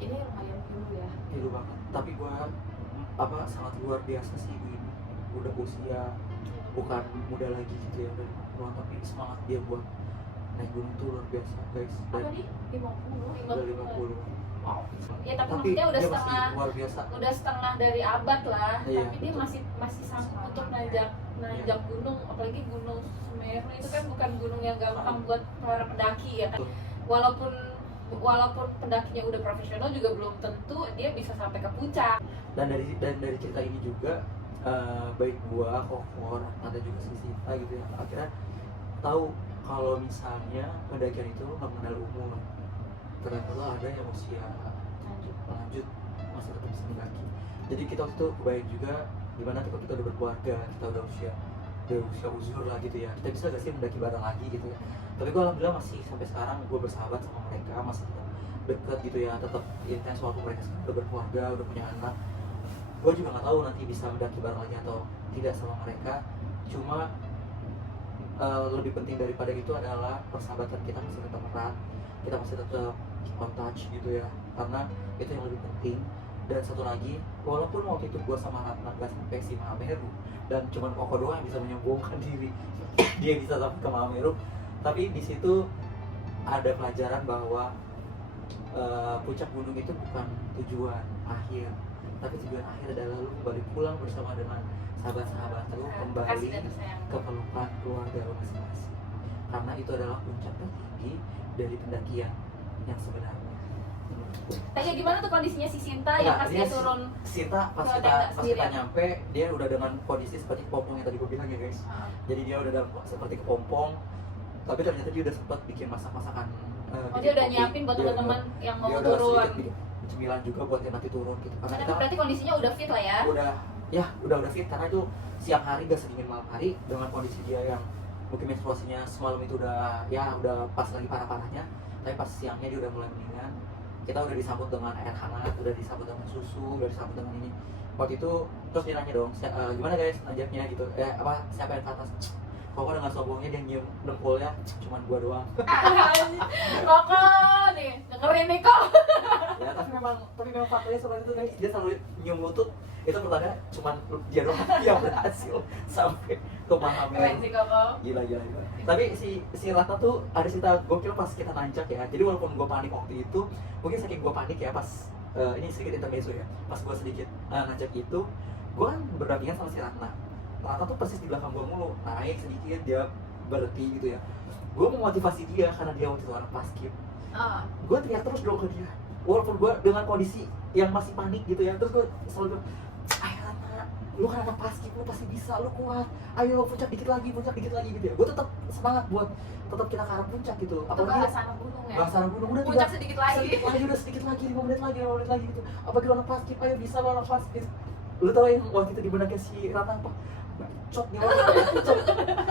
Ini lumayan dulu ya. Dulu banget. Tapi gue sangat luar biasa sih ini. Udah usia bukan muda lagi gitu ya, udah 50-an, tapi semangat dia buat naik gunung tuh luar biasa guys. Apa nih? 50, Udah 50. Wow. Ya tapi Tapi maksudnya udah dia setengah, masih luar biasa. udah setengah dari abad lah. Iya, Tapi dia betul. masih sanggup untuk nanjak gunung, apalagi gunung Semeru itu kan bukan gunung yang gampang buat para pendaki ya kan. Betul. Walaupun pendakinya udah profesional juga belum tentu dia bisa sampai ke puncak. Dan dari cerita ini juga baik gua, Kokor, ada juga si Sita gitu ya, akhirnya tahu kalau misalnya pendakian itu nggak mengenal umur. Ternyata tuh ada yang usia lanjut masih tetap bisa mendaki. Jadi kita waktu itu kebayang juga gimana tuh kalau kita udah berkeluarga, kita udah usia uzur lah gitu ya, kita bisa gak sih mendaki bareng lagi gitu ya. Tapi gue alhamdulillah masih sampai sekarang gue bersahabat sama mereka, masih tetap deket gitu ya, tetap intens walaupun mereka sekarang udah berkeluarga, udah punya anak. Gue juga nggak tahu nanti bisa mendaki bareng lagi atau tidak sama mereka. Cuma lebih penting daripada itu adalah persahabatan kita masih tetap erat, kita masih tetap keep on touch gitu ya, karena itu yang lebih penting. Dan satu lagi, walaupun waktu itu gue sama Ratna gak sampai si Mahameru dan cuman Koko doang yang bisa menyombongkan diri dia bisa sampai ke Mahameru, tapi di situ ada pelajaran bahwa puncak gunung itu bukan tujuan akhir, tapi tujuan akhir adalah lu kembali pulang bersama dengan sahabat-sahabat lu, kembali Kasih dan sayang. ke pelukan keluarga lu masing-masing, karena itu adalah puncak tertinggi dari pendakian yang sebenarnya. Kayak gimana tuh kondisinya si Sinta yang pas dia turun? Sinta pas ke kita tenda sendirian. nyampe, dia udah dengan kondisi seperti kepompong yang tadi gue bilang ya guys. Jadi dia udah seperti kepompong, tapi ternyata dia udah sempat bikin masakan. Dia udah nyiapin buat teman-teman yang mau turun. Bikin cemilan juga buat yang nanti turun gitu. Karena kita Berarti kondisinya udah fit lah ya. udah fit, karena itu siang hari gak sedingin malam hari, dengan kondisi dia yang mungkin menstruasinya semalam itu udah pas lagi parah-parahnya, tapi pas siangnya dia udah mulai mendingan. Kita udah disambut dengan air hangat, udah disambut dengan susu, udah disambut dengan ini. Waktu itu terus dia nanya dong, gimana guys nanjaknya gitu, siapa yang ke atas? Koko dengan sombongnya dia nyium dengkulnya, cuman gua doang. Koko nih, dengerin nih kok. Ya tapi memang faktanya seperti itu guys, dia selalu nyium lutut. Itu pertanda cuman dia doang yang berhasil sampai ke Mahameru. Keren sih Koko. Gila. Tapi si Ratna tuh ada cerita gokil pas kita nanjak ya. Jadi walaupun gue panik waktu itu, mungkin saking gue panik ya pas ini sedikit intermezzo ya. Pas gue sedikit nanjak itu, gue kan berdampingan sama si Ratna. Ratna tuh persis di belakang gue mulu, naik sedikit dia berhenti gitu ya. Gue memotivasi dia karena dia waktu itu anak paskib. Gue teriak terus dong ke dia, walaupun gue dengan kondisi yang masih panik gitu ya. Terus gue selalu bilang, ayo Ratna, lu kan anak paskib, lu pasti bisa, lu kuat, ayo puncak dikit lagi gitu ya. Gue tetap semangat buat tetap kita ke arah puncak gitu. Apalagi bahasa anak gunung ya. Bahasa anak gunung udah Puncak sedikit lagi. udah sedikit lagi, 5 menit lagi gitu. Apalagi lu anak paskib, ayo bisa lu anak paskib. Lu tau yang waktu itu di benaknya si Ratna apa? Bacot nih orang, bacot.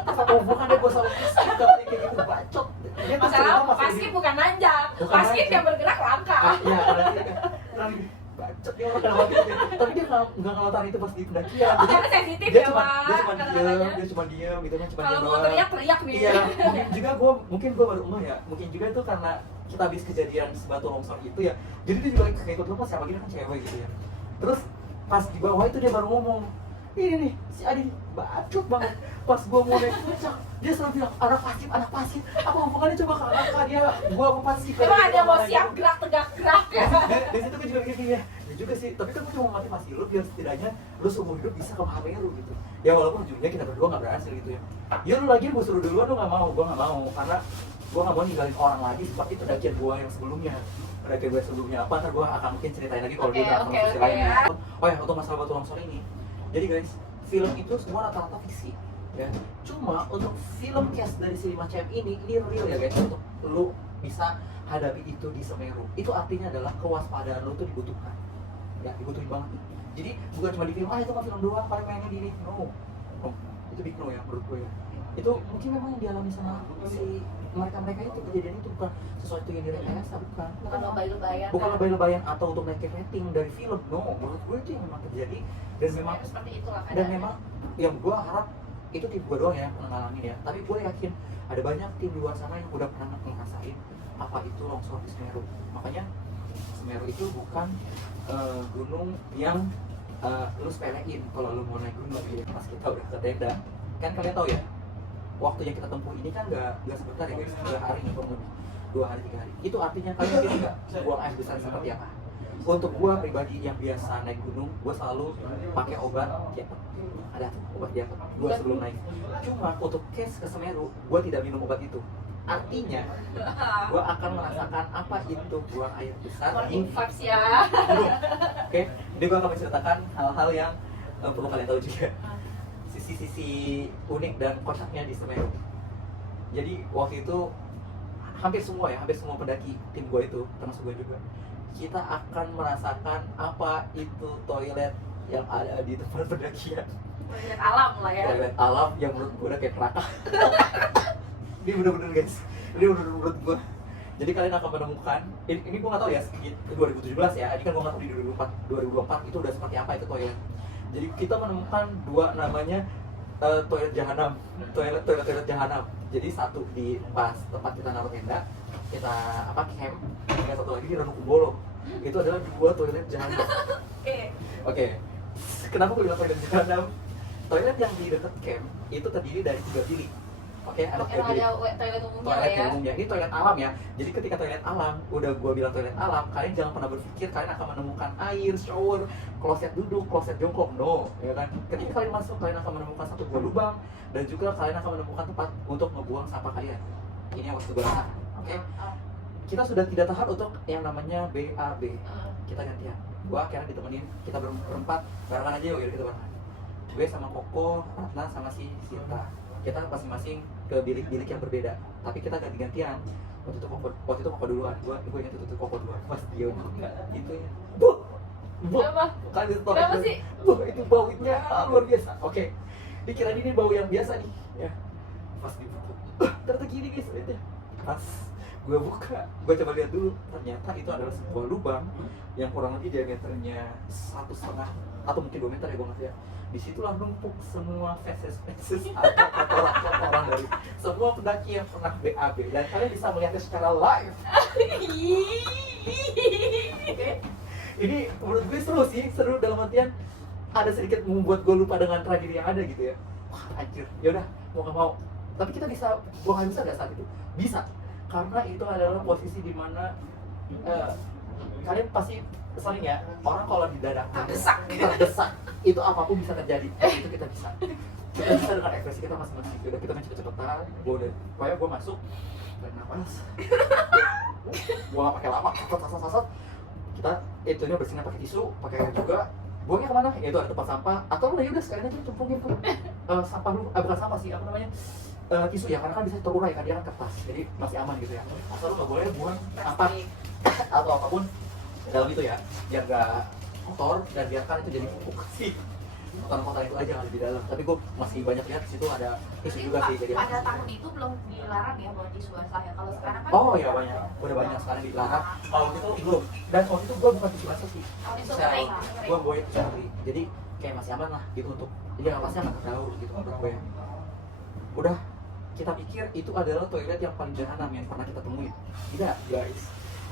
Apa hubungannya gue sama paskib kayak gitu, bacot. Dia tuh Masalah cerita pas paskib lagi- bukan nanjak. Bukan Paskib nanjak. yang bergerak langkah. Iya, karena dia kan bacot nih orang kenapa gitu. Tapi dia nggak ngelakuin itu pas di pendakian. Jadi Karena sensitif dia ya, cuma Pak. diem gitu kan, cuma Kalau diem mau doang. teriak nih. Iya, mungkin gue baru ngeh ya. Mungkin juga itu karena kita habis kejadian sebatu longsor itu ya. Jadi dia juga kayak ikut lepas, siapa gini kan cewek gitu ya. Terus pas di bawah itu dia baru ngomong, ini nih si Adi bacot banget. Pas gue mau naik puncak, dia selalu bilang anak pasif. Apa hubungannya coba ke angka dia? Gue apa pasif? Emang ada mau siap gerak tegak gerak ya. Dari situ gue juga mikir gini ya juga sih, tapi kan gue cuma motivasi lu biar setidaknya lu seumur hidup bisa ke Mahameru gitu ya, walaupun ujungnya kita berdua gak berhasil gitu ya. Ya lu lagi gue suruh duluan, lu gak mau, gue gak mau, karena gue gak mau ninggalin orang lagi seperti pendakian gue yang sebelumnya. Pendakian gue sebelumnya apa, ntar gue akan mungkin ceritain lagi kalau dia udah sama sisi lainnya. Oh ya, untuk masalah batu longsor ini, jadi guys, film itu semua rata-rata fiksi ya. Cuma untuk film cast dari si 5 CM ini real ya guys, untuk lu bisa hadapi itu di Semeru. Itu artinya adalah kewaspadaan lu tuh dibutuhkan. Ya, dibutuhin banget nih. Jadi bukan cuma di film, itu mah film doang, paling mainnya di ini. No. Itu big no ya menurut gue ya. Itu mungkin memang yang dialami sama si mereka itu, kejadian itu bukan sesuatu yang direkayasa, bukan Lebay-lebayan. bukan lebay-lebayan atau untuk naik rating dari film. No, menurut gue itu yang memang terjadi. Dan memang seperti itulah dan memang yang gue harap itu tim gue doang ya yang pernah ngalamin ya, tapi gue yakin ada banyak tim di luar sana yang udah pernah ngerasain apa itu longsor di Semeru. Makanya Semeru itu bukan gunung yang lu sepelein kalau lu mau naik gunung. Pas kita udah ke tenda, kan kalian tahu ya, waktu yang kita tempuh ini kan nggak sebentar ya guys, 3 hari nih, kurang lebih 2 hari 3 hari. Itu artinya kalian bisa nggak buang air besar seperti apa? Untuk gue pribadi yang biasa naik gunung, gue selalu pakai obat diapet. Ada tuh obat diapet gue sebelum naik. Cuma untuk case ke Semeru, gue tidak minum obat itu. Artinya gue akan merasakan apa itu buang air besar. Morning vibes ya. Oke, jadi gue akan menceritakan hal-hal yang perlu kalian tahu juga, sisi-sisi unik dan kocaknya di Semeru. Jadi waktu itu hampir semua pendaki tim gue itu, termasuk gue juga, kita akan merasakan apa itu toilet yang ada di tempat pendakian. Toilet alam lah ya. Toilet alam yang menurut gue udah kayak neraka. Ini bener-bener guys, ini bener-bener menurut gue. Jadi kalian akan menemukan, ini gue gak tau ya, 2017 ya, ini kan gue gak tau di 2024 itu udah seperti apa itu toilet. Jadi kita menemukan 2 namanya toilet jahanam, toilet jahanam. Jadi satu di pas tempat kita naruh tenda, kita camp, dan satu lagi di Ranukumbolo. Itu adalah 2 toilet jahanam. Oke. Kenapa gue bilang toilet jahanam? Toilet yang di dekat camp itu terdiri dari 3 bilik. Oke, ada 3 bilik. Ada toilet umumnya Toilet ya. umumnya, ini toilet alam ya. Jadi ketika toilet alam, udah gue bilang toilet alam, kalian jangan pernah berpikir kalian akan menemukan air, shower, kloset duduk, kloset jongkok, no, ya kan? Ketika kalian masuk, kalian akan menemukan 1 buah lubang, dan juga kalian akan menemukan tempat untuk ngebuang sampah kalian. Ini yang harus gue lakukan. Oke? Kita sudah tidak tahan untuk yang namanya BAB. Kita gantian. Gue akhirnya ditemenin, kita berempat, barengan aja yuk, kita barengan. Gue sama Koko, Ratna, sama si Sinta. Kita masing-masing ke bilik-bilik yang berbeda, tapi kita ganti-gantian. Waktu itu Koko duluan, gue ingat itu Koko duluan. Pas dia itu ya, Kenapa? kali itu Kenapa sih? itu baunya luar biasa. Oke, dikira ini bau yang biasa nih, ya. Pas dibuka, ternyata gini guys, lihat ya. Pas gue buka, gue coba lihat dulu, ternyata itu adalah sebuah lubang yang kurang lebih diameternya 1,5 atau mungkin 2 meter ya, gue nggak ya. Disitulah numpuk semua feses atau kotoran dari semua pendaki yang pernah BAB, dan kalian bisa melihatnya secara live. Oke, ini menurut gue seru dalam artian ada sedikit membuat gue lupa dengan tragedi yang ada gitu ya. Wah anjir, yaudah mau nggak mau, tapi kita bisa buang air besar nggak saat itu? Bisa, karena itu adalah posisi dimana kalian pasti sering ya, orang kalau didadakan terdesak itu apapun bisa terjadi. Itu kita bisa dengan ekspresi kita masing-masing. Udah kita main cepet-cepetan, pokoknya gue masuk tarik nafas, gue nggak pakai lama, sasat kita itunya bersihnya pakai tisu, pakai air juga. Buangnya kemana? Ya itu ada tempat sampah, atau udah sekalian aja tumpungin tuh sampah lu, bukan sampah sih, apa namanya, tisu ya, karena kan bisa terurai kan, dia kan kertas, jadi masih aman gitu ya. Asal lu nggak boleh buang sampah atau apapun dalam itu ya, biar nggak kotor dan biarkan itu jadi pupuk sih. Kotor-kotor itu aja yang ada di dalam. Tapi gue masih banyak lihat di situ ada tisu juga sih. Jadi pada tahun itu belum dilarang ya bawa tisu basah ya. Kalau sekarang kan oh ya banyak, udah banyak sekarang dilarang. Kalau itu belum. Dan waktu itu gue bukan tisu basah sih. itu Saya kering. gue bawa tisu kering. Jadi kayak masih aman lah gitu untuk jadi napasnya nggak terlalu gitu menurut gue. Udah kita pikir itu adalah toilet yang paling jahanam yang pernah kita temuin. Tidak guys.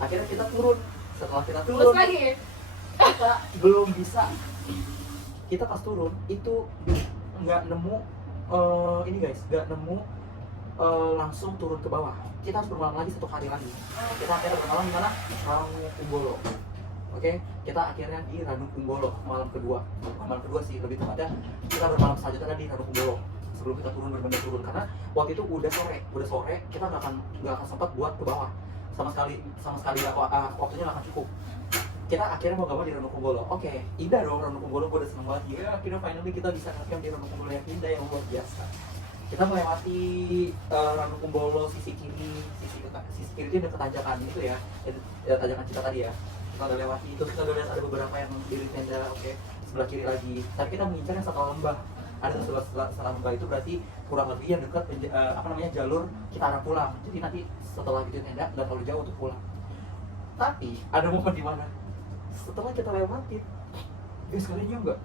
Akhirnya kita turun. Setelah kita Terus turun, lagi. kita belum bisa. Kita pas turun itu nggak nemu ini guys, nggak nemu langsung turun ke bawah. Kita harus bermalam lagi 1 hari lagi. Kita akhirnya bermalam di mana? Ranukumbolo. Oke, kita akhirnya di Ranukumbolo malam kedua. Malam kedua sih lebih tepatnya, kita bermalam selanjutnya di Ranukumbolo sebelum kita turun, benar-benar turun, karena waktu itu udah sore, kita nggak akan sempat buat ke bawah sama sekali waktunya nggak akan cukup. Kita akhirnya mau gak mau di Ranukumbolo. Oke, indah dong Ranukumbolo, gue udah seneng banget ya. Akhirnya finally kita bisa ngecamp di Ranukumbolo yang indah, yang luar biasa. Kita melewati Ranukumbolo sisi kiri itu dekat tanjakan itu ya, tanjakan kita tadi ya. Kita udah lewati itu, kita udah lihat ada beberapa yang diri tenda, oke, sebelah kiri lagi. Tapi kita mengincar yang setelah lembah. Ada setelah lembah itu berarti kurang lebih yang dekat jalur kita arah pulang. Jadi nanti setelah bikin tenda nggak terlalu jauh untuk pulang. Tapi ada momen di mana setelah kita lewatin, guys kalian nyium nggak?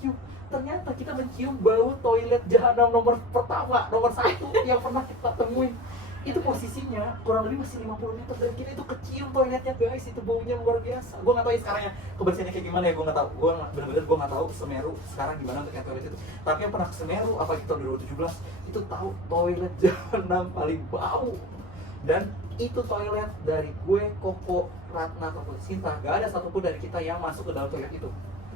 Cium. ternyata kita mencium bau toilet jahanam nomor pertama, nomor 1 yang pernah kita temuin. Itu posisinya kurang lebih masih 50 meter dari kita, itu kecium toiletnya guys, itu baunya luar biasa. Gue nggak tahu ya sekarang ya kebersihannya kayak gimana ya, gue nggak tahu, bener-bener gue nggak tahu Semeru sekarang gimana untuk yang toilet itu. Tapi yang pernah ke Semeru apalagi tahun 2017 itu tahu toilet jahanam paling bau. Dan itu toilet dari gue, Koko, Ratna ataupun Sinta, gak ada satupun dari kita yang masuk ke dalam toilet itu.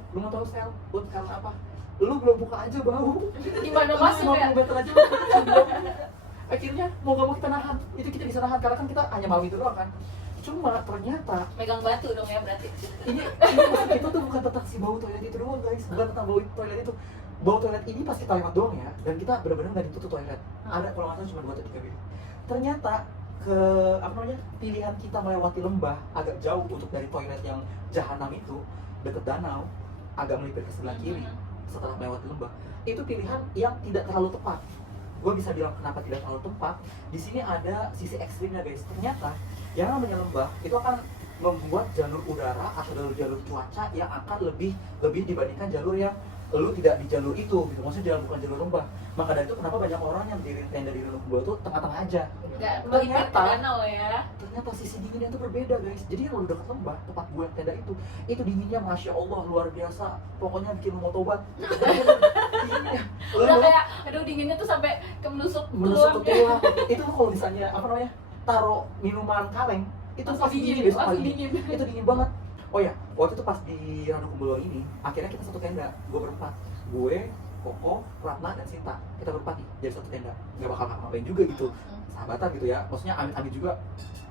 Lu nggak tahu sel, Bud, karena apa? Lu belum buka aja bau. Gimana Lu masuk ya? 50 meter aja bau. Akhirnya mau gak mau kita nahan, itu kita bisa nahan karena kan kita hanya mau itu doang kan. Cuma ternyata Megang batu dong ya berarti. ini maksud kita tuh bukan tentang si bau toilet itu doang guys, bukan tentang bau toilet itu. Bau toilet ini pas kita lewat doang ya, dan kita benar-benar nggak ditutup toilet. Ada kalau nggak salah cuma 2 atau 3 bilik. Ternyata pilihan kita melewati lembah agak jauh untuk dari toilet yang jahanam itu deket danau, agak melipir ke sebelah kiri setelah melewati lembah, itu pilihan yang tidak terlalu tepat. Gue bisa bilang kenapa tidak terlalu tepat. Di sini ada sisi ekstrimnya guys. Ternyata yang namanya lembah itu akan membuat jalur udara atau jalur cuaca yang akan lebih dibandingkan jalur yang lu tidak di jalur itu gitu. Maksudnya bukan jalur lembah. Maka dari itu kenapa banyak orang yang diriin tenda di Gunung Kidul itu tengah-tengah aja. Nggak melipir ke danau ya. Ternyata sisi dinginnya itu berbeda guys. Jadi yang udah dekat lembah, tempat gue tenda itu dinginnya masya Allah luar biasa. Pokoknya bikin lu mau tobat. Dinginnya. Udah kayak aduh dinginnya tuh sampai menusuk Menusuk ke tulang. Itu tuh kalau misalnya taruh minuman kaleng itu langsung pasti dingin, dingin besok langsung pagi. dingin. Itu dingin banget. Oh ya, waktu itu pas di Ranu Kumbolo ini, akhirnya kita satu tenda, gue berempat, gue, Koko, Ratna, dan Sinta, kita berempat nih, jadi satu tenda, nggak bakal ngapain juga gitu, sahabatan gitu ya, maksudnya amit-amit juga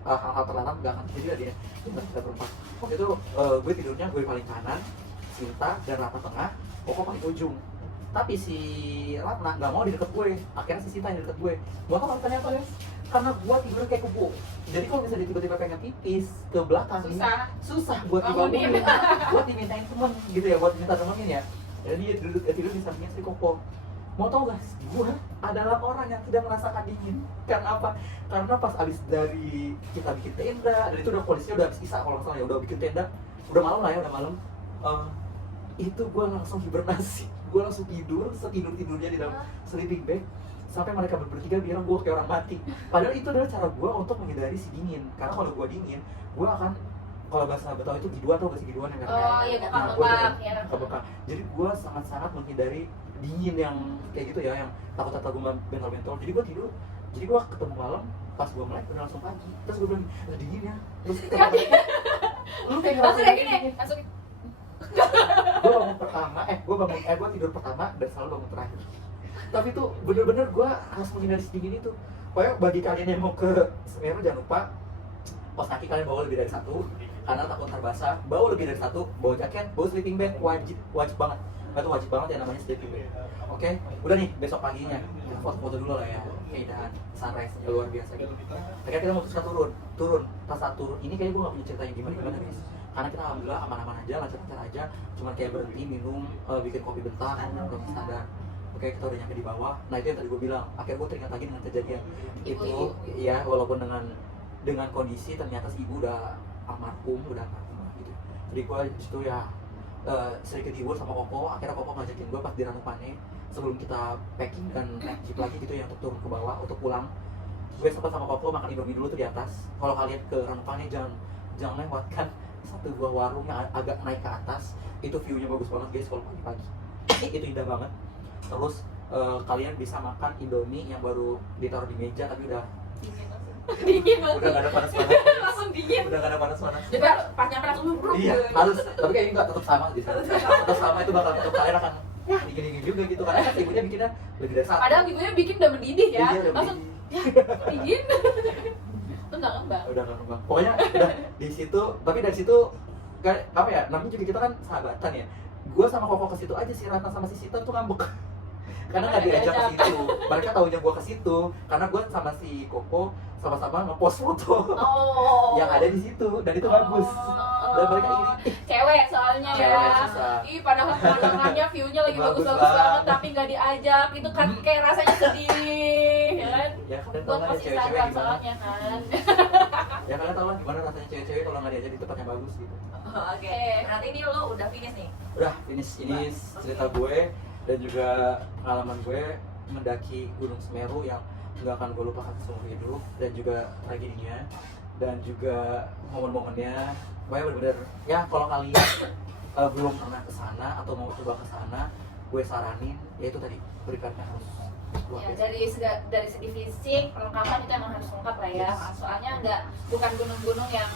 hal-hal terlarang nggak akan terjadi lah dia, kita berempat. Waktu itu gue tidurnya gue paling kanan, Sinta dan Ratna tengah, Koko paling ujung. Tapi si Ratna nggak mau di deket gue, akhirnya si Sinta yang di deket gue. Gua tau alasannya apa guys? Karena gue tidurnya kayak kupu. Jadi kalau misalnya tiba-tiba pengen pipis ke belakang, susah buat Bangunin. dibangunin, buat dimintain temen gitu ya, buat minta temenin ya. Jadi dia tidur di sampingnya si Koko. Mau tau gak? Gue adalah orang yang tidak merasakan dingin. Karena apa? Karena pas abis dari kita bikin tenda, dan itu udah kondisinya udah habis isa kalau nggak salah ya, udah bikin tenda, udah malam lah ya, udah malam. Itu gue langsung hibernasi, gue langsung setidur-tidurnya di dalam sleeping bag sampai mereka bertiga bilang gue kayak orang mati. Padahal itu adalah cara gue untuk menghindari si dingin. Karena kalau gue dingin, gue akan, kalau bahasa Betawi itu giduan atau bahasa giduan yang Oh iya, bekak-bekak ya. bekak. Jadi gue sangat-sangat menghindari dingin yang kayak gitu ya, yang takut-takut gue bentol-bentol. Jadi gue tidur, jadi gue ketemu malam, pas gue melek udah langsung pagi. Terus gue bilang, dingin ya. Terus lu kayak Langsung ngerasa kayak gini, dingin. langsung Gue bangun pertama, gue tidur pertama dan selalu bangun terakhir. Tapi tuh bener-bener gue harus menghindari sedingin itu. Pokoknya bagi kalian yang mau ke Semeru jangan lupa kaos kaki kalian bawa lebih dari 1 karena takut terbasah. Bawa lebih dari 1, bawa jaket, bawa sleeping bag, wajib banget. Itu wajib banget yang namanya sleeping bag. Oke, udah nih besok paginya kita foto-foto dulu lah ya, keindahan sunrise nya luar biasa gitu. Akhirnya kita memutuskan turun. Pas saat turun ini kayaknya gue gak punya cerita yang gimana guys. Karena kita alhamdulillah aman-aman aja, lancar-lancar aja. Cuman kayak berhenti minum, bikin kopi bentar, belum standar. Oke, kita udah nyampe di bawah. Nah itu yang tadi gue bilang. Akhirnya gue teringat lagi dengan kejadian itu. Ya walaupun dengan kondisi ternyata si ibu udah almarhum gitu. Jadi gue disitu ya sedikit hibur sama Koko. Akhirnya Koko ngajakin gue pas di Ranupane sebelum kita packing dan naik jeep lagi gitu ya untuk turun ke bawah untuk pulang. Gue sempat sama Koko makan Indomie dulu tuh di atas. Kalau kalian ke Ranupane jangan lewatkan satu buah warung yang agak naik ke atas. Itu view-nya bagus banget guys kalau pagi-pagi. Itu indah banget. Terus kalian bisa makan Indomie yang baru ditaruh di meja tapi udah dingin banget. udah gak ada panas-panas. Langsung dingin. Udah gak ada panas-panas. Jadi pas nyampe langsung buruk. Iya, harus. Tapi kayaknya enggak, tetap sama di sana. Tetap sama itu bakal tetap kalian akan dingin-dingin juga gitu karena kan ibunya bikinnya lebih dari 1. Padahal ibunya bikin udah mendidih ya. Iya, udah Langsung mendidih. dingin. Itu enggak ngembang. Udah gak kembang. Pokoknya udah di situ, tapi dari situ kayak apa ya? Namanya juga kita kan sahabatan ya. Gue sama Koko ke situ aja, si Ratna sama si Sita tuh ngambek. Karena nggak diajak ke situ. Mereka taunya gue ke situ karena gue sama si Koko sama-sama ngepost foto yang ada di situ dan itu bagus. Dan mereka ini cewek soalnya Cewek, ya. susah. Ih, padahal pemandangannya view-nya lagi Bagus bagus-bagus banget. banget tapi nggak diajak. Itu kan kayak rasanya sedih, ya kan? ya kalian Gue tahu kan pasti cewek-cewek Instagram gimana? soalnya kan. Ya kalian tahu lah gimana rasanya cewek-cewek kalau nggak diajak di tempat yang bagus gitu. Oke, berarti ini lo udah finish nih. Udah finish ini cerita gue. dan juga pengalaman gue mendaki Gunung Semeru yang nggak akan gue lupakan seumur hidup, dan juga tragedinya dan juga momen-momennya. Pokoknya bener-bener ya, kalau kalian belum pernah ke sana atau mau coba ke sana, gue saranin yaitu tadi berikannya harus luar Ya, biasa. dari segi fisik perlengkapan itu emang harus lengkap lah ya. Soalnya bukan gunung-gunung yang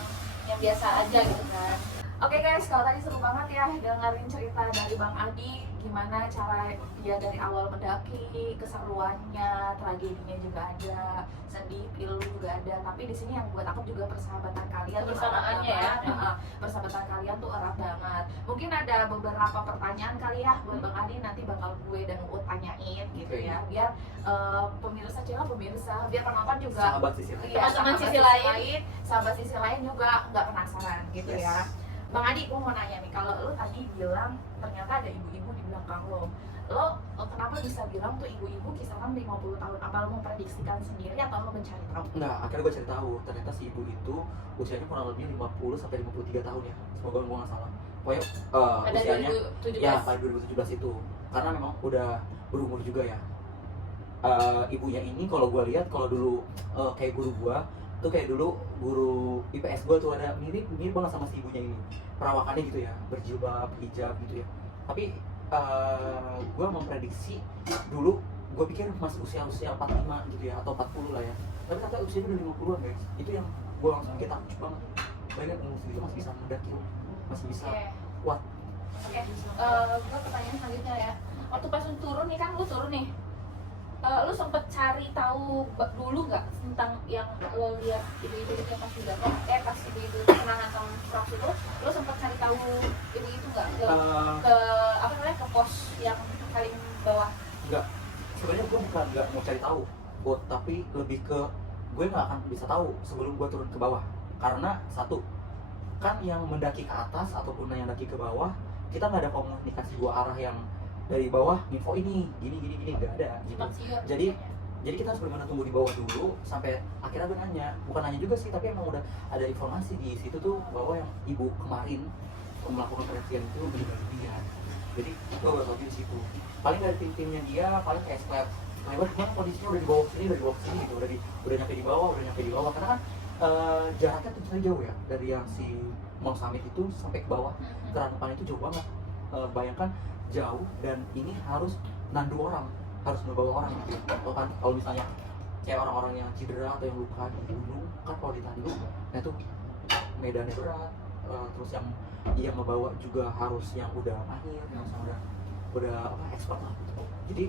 biasa aja gitu kan. Oke guys, kalau tadi seru banget ya dengerin cerita dari Bang Adi, gimana cara dia dari awal mendaki, keseruannya, tragedinya juga ada, sedih, pilu juga ada. Tapi di sini yang buat aku juga persahabatan kalian tuh erat Kebersamaannya ya. banget. Persahabatan kalian tuh erat banget. Mungkin ada beberapa pertanyaan kali ya buat Bang Adi, nanti bakal gue dan Uut tanyain gitu Oke. ya, biar pemirsa biar penonton juga Sahabat sisi lain. iya, Teman-teman sahabat sisi lain. sahabat sisi lain juga nggak penasaran gitu Yes. ya. Bang Adi, gue mau nanya nih, kalau lo tadi bilang ternyata ada ibu-ibu di belakang lo kenapa bisa bilang tuh ibu-ibu kisaran 50 tahun? Apa lo memprediksikan sendiri atau lo mencari tahu? Nah, akhirnya gue cari tahu, ternyata si ibu itu usianya kurang lebih 50 sampai 53 tahun ya. Semoga gue nggak salah. Pokoknya Pada usianya 2017. ya pada 2017 itu. Karena memang udah berumur juga ya. Ibunya ini kalau gue lihat, kalau dulu kayak guru gue tuh, kayak dulu guru IPS gue tuh ada mirip banget sama si ibunya ini. Perawakannya gitu ya, berjilbab, hijab gitu ya. Tapi gue memprediksi dulu, gue pikir masih usia 45 gitu ya, atau 40 lah ya. Tapi ternyata usianya udah 50-an guys. Itu yang gue langsung bikin takjub banget. Bayangin umur segitu masih bisa mendaki loh, masih bisa kuat. Oke, gue pertanyaan selanjutnya ya. Waktu pas lu turun nih kan, lu turun nih, lu sempet cari tahu dulu nggak tentang yang lo lihat ibu-ibu itu pas udah pas ibu-ibu kenangan sama Prof itu, lo sempet cari tahu ibu itu nggak ke apa namanya, ke pos yang paling bawah? Enggak, sebenarnya gue bukan nggak mau cari tahu, tapi lebih ke gue nggak akan bisa tahu sebelum gue turun ke bawah. Karena satu, kan yang mendaki ke atas ataupun yang mendaki ke bawah, kita nggak ada komunikasi dua arah yang dari bawah info ini gini nggak ada gitu. Jadi kita harus benar-benar tunggu di bawah dulu sampai akhirnya gue nanya, bukan nanya juga sih, tapi emang udah ada informasi di situ tuh bahwa yang ibu kemarin melakukan penelitian itu meninggal dunia. Jadi gue baru tahu di situ. Paling dari tim-timnya dia paling kayak swab, gimana kondisinya udah dibawa ke sini gitu, udah nyampe di bawah karena kan jaraknya tentu saja jauh ya, dari yang si Mount Summit itu sampai ke bawah ke Ranupane itu jauh banget. Bayangkan jauh, dan ini harus nandu orang, harus membawa orang gitu. Atau kan kalau misalnya kayak orang-orang yang cedera atau yang luka di gunung kan, kalau ditandu nah itu medannya berat. Terus yang membawa juga harus yang udah mahir, yang udah expert lah gitu. Jadi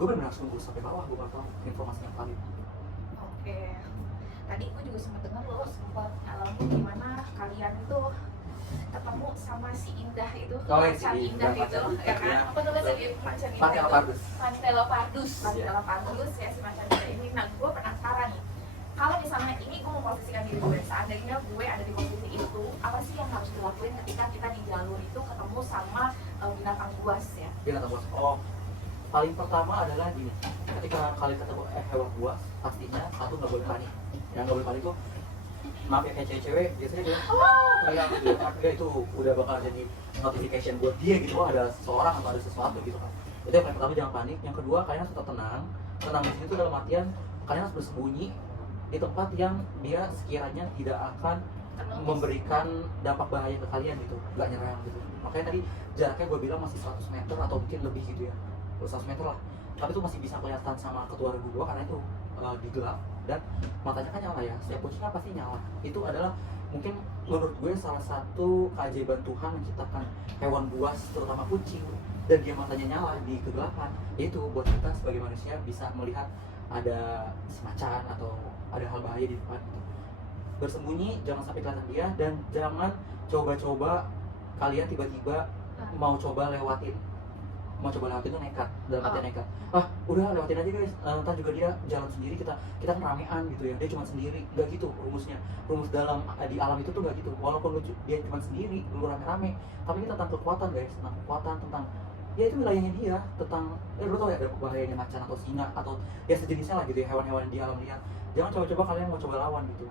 gue benar harus nunggu sampai bawah, gue bakal informasi yang valid. Oke, tadi gue juga sempat dengar lo sempat ngalamin gimana kalian itu ketemu sama si Indah itu, macan Indah itu, ya kan? Apa namanya tadi, macan Indah Pakai itu? Pardus. Pantela Pardus ya, si macan Indah ini. Nah, gue penasaran nih, kalau misalnya ini gue memposisikan diri gue, seandainya gue ada di posisi itu, apa sih yang harus dilakuin ketika kita di jalur itu ketemu sama binatang buas ya? Binatang buas. Oh, paling pertama adalah gini, ketika kalian ketemu hewan buas, pastinya satu nggak boleh panik. Yang nggak boleh panik tuh, maaf ya, kayak cewek-cewek biasanya dia teriak gitu ya, dia itu udah bakal jadi notification buat dia gitu, oh ada seseorang atau ada sesuatu gitu kan. Itu yang paling pertama, jangan panik. Yang kedua, kalian harus tetap tenang di sini tuh dalam artian kalian harus bersembunyi di tempat yang dia sekiranya tidak akan memberikan dampak bahaya ke kalian gitu, nggak nyerang gitu. Makanya tadi jaraknya gue bilang masih 100 meter atau mungkin lebih gitu ya, 100 meter lah. Tapi itu masih bisa kelihatan sama ketua regu gue karena itu digelap dan matanya kan nyala ya, setiap kucingnya pasti nyala. Itu adalah mungkin menurut gue salah satu keajaiban Tuhan menciptakan hewan buas, terutama kucing, dan dia matanya nyala di kegelapan. Itu buat kita sebagai manusia bisa melihat ada semacam atau ada hal bahaya di depan gitu. Bersembunyi, jangan sampai kelihatan dia, dan jangan coba-coba kalian tiba-tiba mau coba lewatin itu nekat, dalam artian nekat. Udah lewatin aja guys, ntar juga dia jalan sendiri, kita kan ramean gitu ya, dia cuma sendiri. Nggak gitu rumusnya. Rumus dalam di alam itu tuh nggak gitu. Walaupun dia cuma sendiri, lu rame-rame, tapi ini tentang kekuatan guys, tentang kekuatan, tentang ya itu wilayahnya dia, tentang lu tau ya ada bahayanya macan atau singa atau ya sejenisnya lah gitu ya, hewan-hewan di alam liar. Jangan coba-coba kalian mau coba lawan gitu.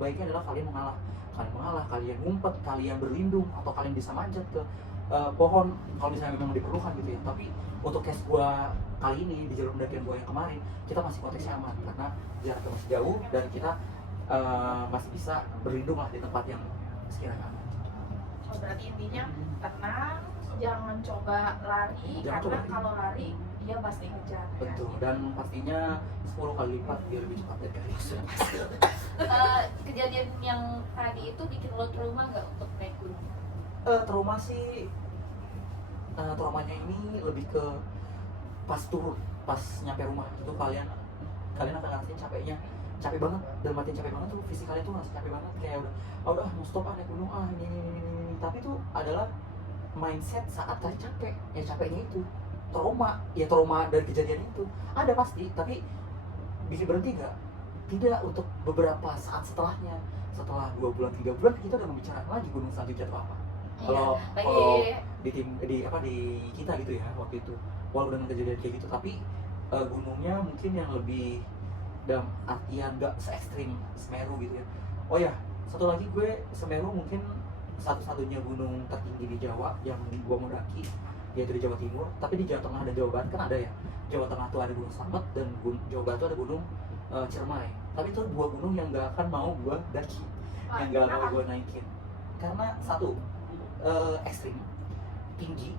Baiknya adalah kalian mengalah, kalian ngumpet, kalian berlindung, atau kalian bisa manjat ke pohon kalau misalnya memang diperlukan gitu ya. Tapi untuk case gue kali ini di jalur pendakian gue yang kemarin, kita masih konteksnya aman karena jaraknya masih jauh dan kita masih bisa berlindung lah di tempat yang sekiranya aman. Oh, berarti intinya tenang, jangan coba lari, Jangan karena coba. kalau lari dia pasti ngejar. Betul, dan pastinya 10 kali lipat biar lebih cepat dari Garius. Kejadian yang tadi itu bikin lo trauma nggak untuk naik gunung? Trauma sih, traumanya ini lebih ke pas turun, pas nyampe rumah itu kalian akan ngerasain capek banget, dalam artian capek banget tuh, fisik kalian tuh ngerasa capek banget, kayak udah mau stop naik gunung ini. Tapi itu adalah mindset saat kalian capek, ya capeknya itu trauma dari kejadian itu ada pasti, tapi bikin berhenti nggak? Tidak, untuk beberapa saat setelahnya, setelah 2 bulan 3 bulan kita udah membicarakan lagi gunung selanjutnya itu apa. Kalau di kita gitu ya waktu itu, walaupun dengan kejadian kayak gitu, tapi gunungnya mungkin yang lebih dalam artian gak se-ekstrim Semeru gitu ya. Oh ya, satu lagi, gue Semeru mungkin satu-satunya gunung tertinggi di Jawa yang gue mau daki, yaitu di Jawa Timur. Tapi di Jawa Tengah dan Jawa Barat kan ada ya. Jawa Tengah tuh ada Gunung Slamet, dan Jawa Barat tuh ada Gunung Ciremai. Tapi itu 2 gunung yang gak akan mau gue daki, yang gak mau gue naikin. Karena satu, ekstrim, tinggi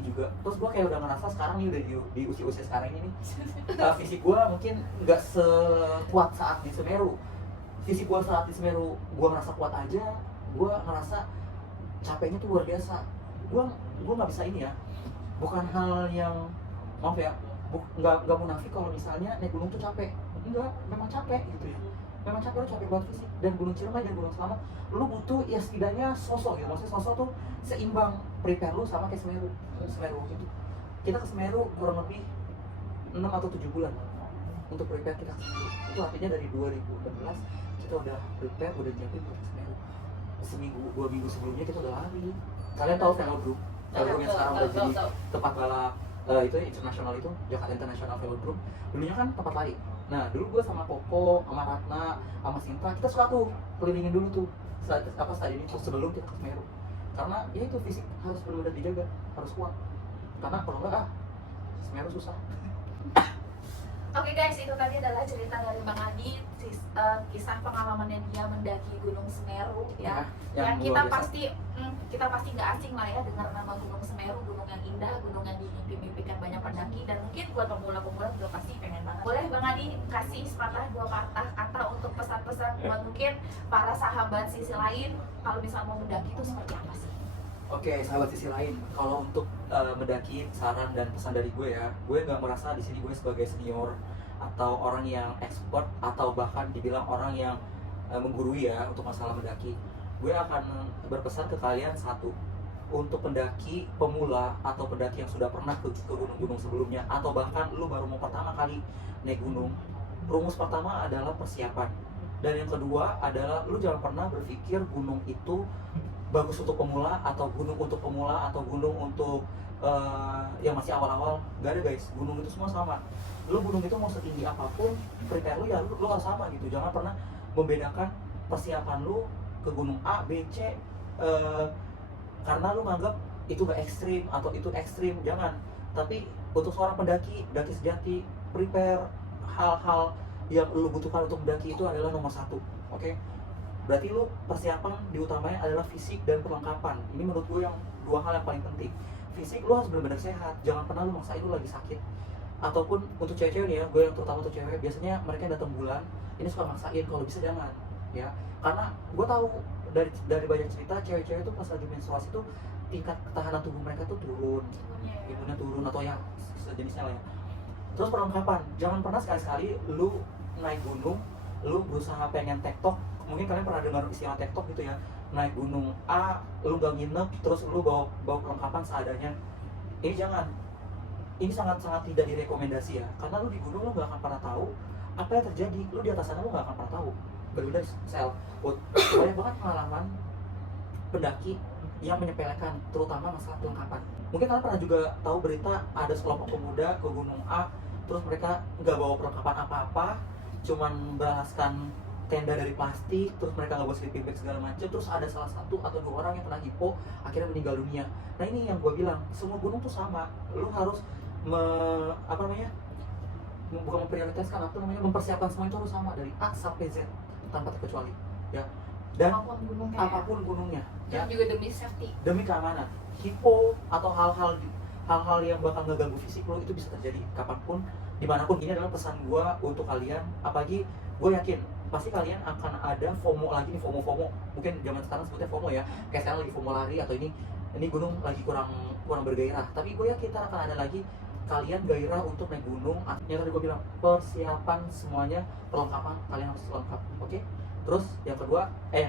juga. Terus gue kayak udah ngerasa sekarang nih, udah di usia sekarang ini nih, fisik gue mungkin nggak sekuat saat di Semeru. Fisik gue saat di Semeru gue ngerasa kuat aja, gue ngerasa capeknya tuh luar biasa. Gue nggak bisa ini ya, bukan hal yang, maaf ya, nggak munafik kalau misalnya naik gunung tuh capek. Enggak, memang capek gitu ya, memang capek, lu capek banget fisik. Dan Gunung Ciremai dan Gunung Slamet lu butuh ya setidaknya sosok gitu, maksudnya sosok tuh seimbang prepare lu sama kayak Semeru gitu. Kita ke Semeru kurang lebih 6 atau 7 bulan untuk prepare kita ke Semeru. Itu artinya dari 2016 kita udah prepare, udah nyiapin buat ke Semeru. Seminggu, 2 minggu sebelumnya kita udah lari. Kalian tahu Velodrome yang sekarang udah jadi tempat balap itu internasional, itu Jakarta International Velodrome. Dulunya kan tempat lari. Nah, dulu gue sama Koko, sama Ratna, sama Sinta, kita suka tuh kelilingin dulu tuh stadion itu sebelum kita ke Semeru. Karena ya itu, fisik harus benar-benar dijaga, harus kuat. Karena kalau enggak, Semeru susah. Oke guys, itu tadi adalah cerita dari Bang Adi, kisah pengalamannya dia mendaki Gunung Semeru ya. Yang kita pasti nggak asing lah ya dengar nama Gunung Semeru, gunung yang indah, gunung yang dimimpikan banyak pendaki, dan mungkin buat pemula-pemula juga pasti pengen banget. Boleh Bang Adi kasih sepatah 2 patah kata untuk pesan-pesan buat mungkin para sahabat sisi lain kalau misal mau mendaki itu seperti apa sih? Oke, sahabat sisi lain, kalau untuk mendaki, saran dan pesan dari gue ya, gue nggak merasa di sini gue sebagai senior atau orang yang expert atau bahkan dibilang orang yang menggurui ya untuk masalah mendaki. Gue akan berpesan ke kalian, satu, untuk pendaki pemula atau pendaki yang sudah pernah ke gunung-gunung sebelumnya, atau bahkan lu baru mau pertama kali naik gunung, rumus pertama adalah persiapan. Dan yang kedua adalah lu jangan pernah berpikir gunung itu bagus untuk pemula, atau gunung untuk pemula, atau gunung untuk yang masih awal-awal. Gak ada guys, gunung itu semua sama. Lu gunung itu mau setinggi apapun, prepare lu ya lu harus sama gitu. Jangan pernah membedakan persiapan lu ke gunung A, B, C karena lu nganggap itu gak ekstrim atau itu ekstrim. Jangan. Tapi untuk seorang pendaki sejati, prepare hal-hal yang lu butuhkan untuk mendaki itu adalah nomor 1. Oke? Berarti lu persiapan diutamanya adalah fisik dan perlengkapan. Ini menurut gue yang 2 hal yang paling penting. Fisik lu harus benar-benar sehat, jangan pernah lu maksain lu lagi sakit. Ataupun untuk cewek-cewek nih ya, gue yang terutama untuk cewek, biasanya mereka yang datang bulan ini suka maksain, kalau bisa jangan ya. Karena gue tahu dari banyak cerita, cewek-cewek tuh pas lagi menstruasi tuh tingkat ketahanan tubuh mereka tuh turun, imunnya turun atau ya sejenisnya lah ya. Terus perlengkapan, jangan pernah sekali-sekali lu naik gunung, lu berusaha pengen tektok. Mungkin kalian pernah dengar istilah tektok gitu ya, naik gunung A, lu gak nginep, terus lu bawa perlengkapan seadanya. Ini jangan, ini sangat-sangat tidak direkomendasi ya, karena lu di gunung lu gak akan pernah tahu apa yang terjadi, lu di atas sana lu gak akan pernah tahu. Berbeda self, banyak banget pengalaman pendaki yang menyepelekan, terutama masalah perlengkapan. Mungkin kalian pernah juga tahu berita ada sekelompok pemuda ke gunung A, terus mereka nggak bawa perlengkapan apa-apa, cuman beraskan tenda dari plastik, terus mereka nggak bawa sleeping bag segala macam, terus ada salah 1 atau 2 orang yang kena hipo, akhirnya meninggal dunia. Nah ini yang gue bilang, semua gunung tuh sama, lu harus apa namanya, bukan memprioritaskan, apa namanya, mempersiapkan semua itu harus sama dari A sampai Z tanpa terkecuali ya. Dan apapun gunungnya ya, dan juga demi safety, demi keamanan. Hipo atau hal-hal yang bakal ngeganggu fisik lo itu bisa terjadi kapanpun, dimanapun. Ini adalah pesan gue untuk kalian. Apalagi gue yakin pasti kalian akan ada FOMO lagi nih, FOMO mungkin zaman sekarang sebutnya FOMO ya, kayak sekarang lagi FOMO lari, atau ini gunung lagi kurang bergairah. Tapi gue yakin kita akan ada lagi kalian gairah untuk naik gunung. Yang tadi gue bilang, persiapan semuanya, perlengkapan kalian harus lengkap, oke? Terus yang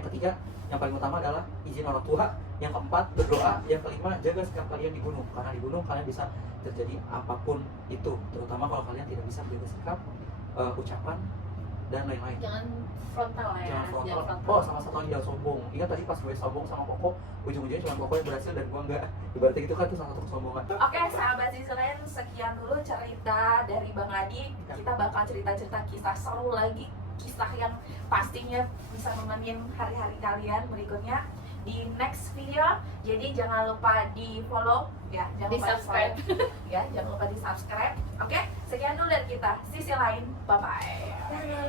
ketiga, yang paling utama adalah izin orang tua. Yang keempat, berdoa. Yang kelima, jaga sikap kalian di gunung, karena di gunung kalian bisa terjadi apapun itu, terutama kalau kalian tidak bisa menjaga sikap, ucapan, dan lain-lain. Jangan frontal ya. Jangan frontal. Oh, sama satu lagi, jangan sombong. Ingat tadi pas gue sombong sama Koko, ujung-ujungnya cuma Koko yang berhasil dan gue enggak. Ibaratnya gitu kan, itu salah satu kesombongan. Oke, sahabat sisi lain, sekian dulu cerita dari Bang Adi. Kita bakal cerita-cerita kisah seru lagi, kisah yang pastinya bisa nemenin hari-hari kalian berikutnya di next video. Jadi jangan lupa di follow ya, jangan lupa subscribe ya, jangan lupa di subscribe. Oke, sekian dulu dari kita, sisi lain, bye bye.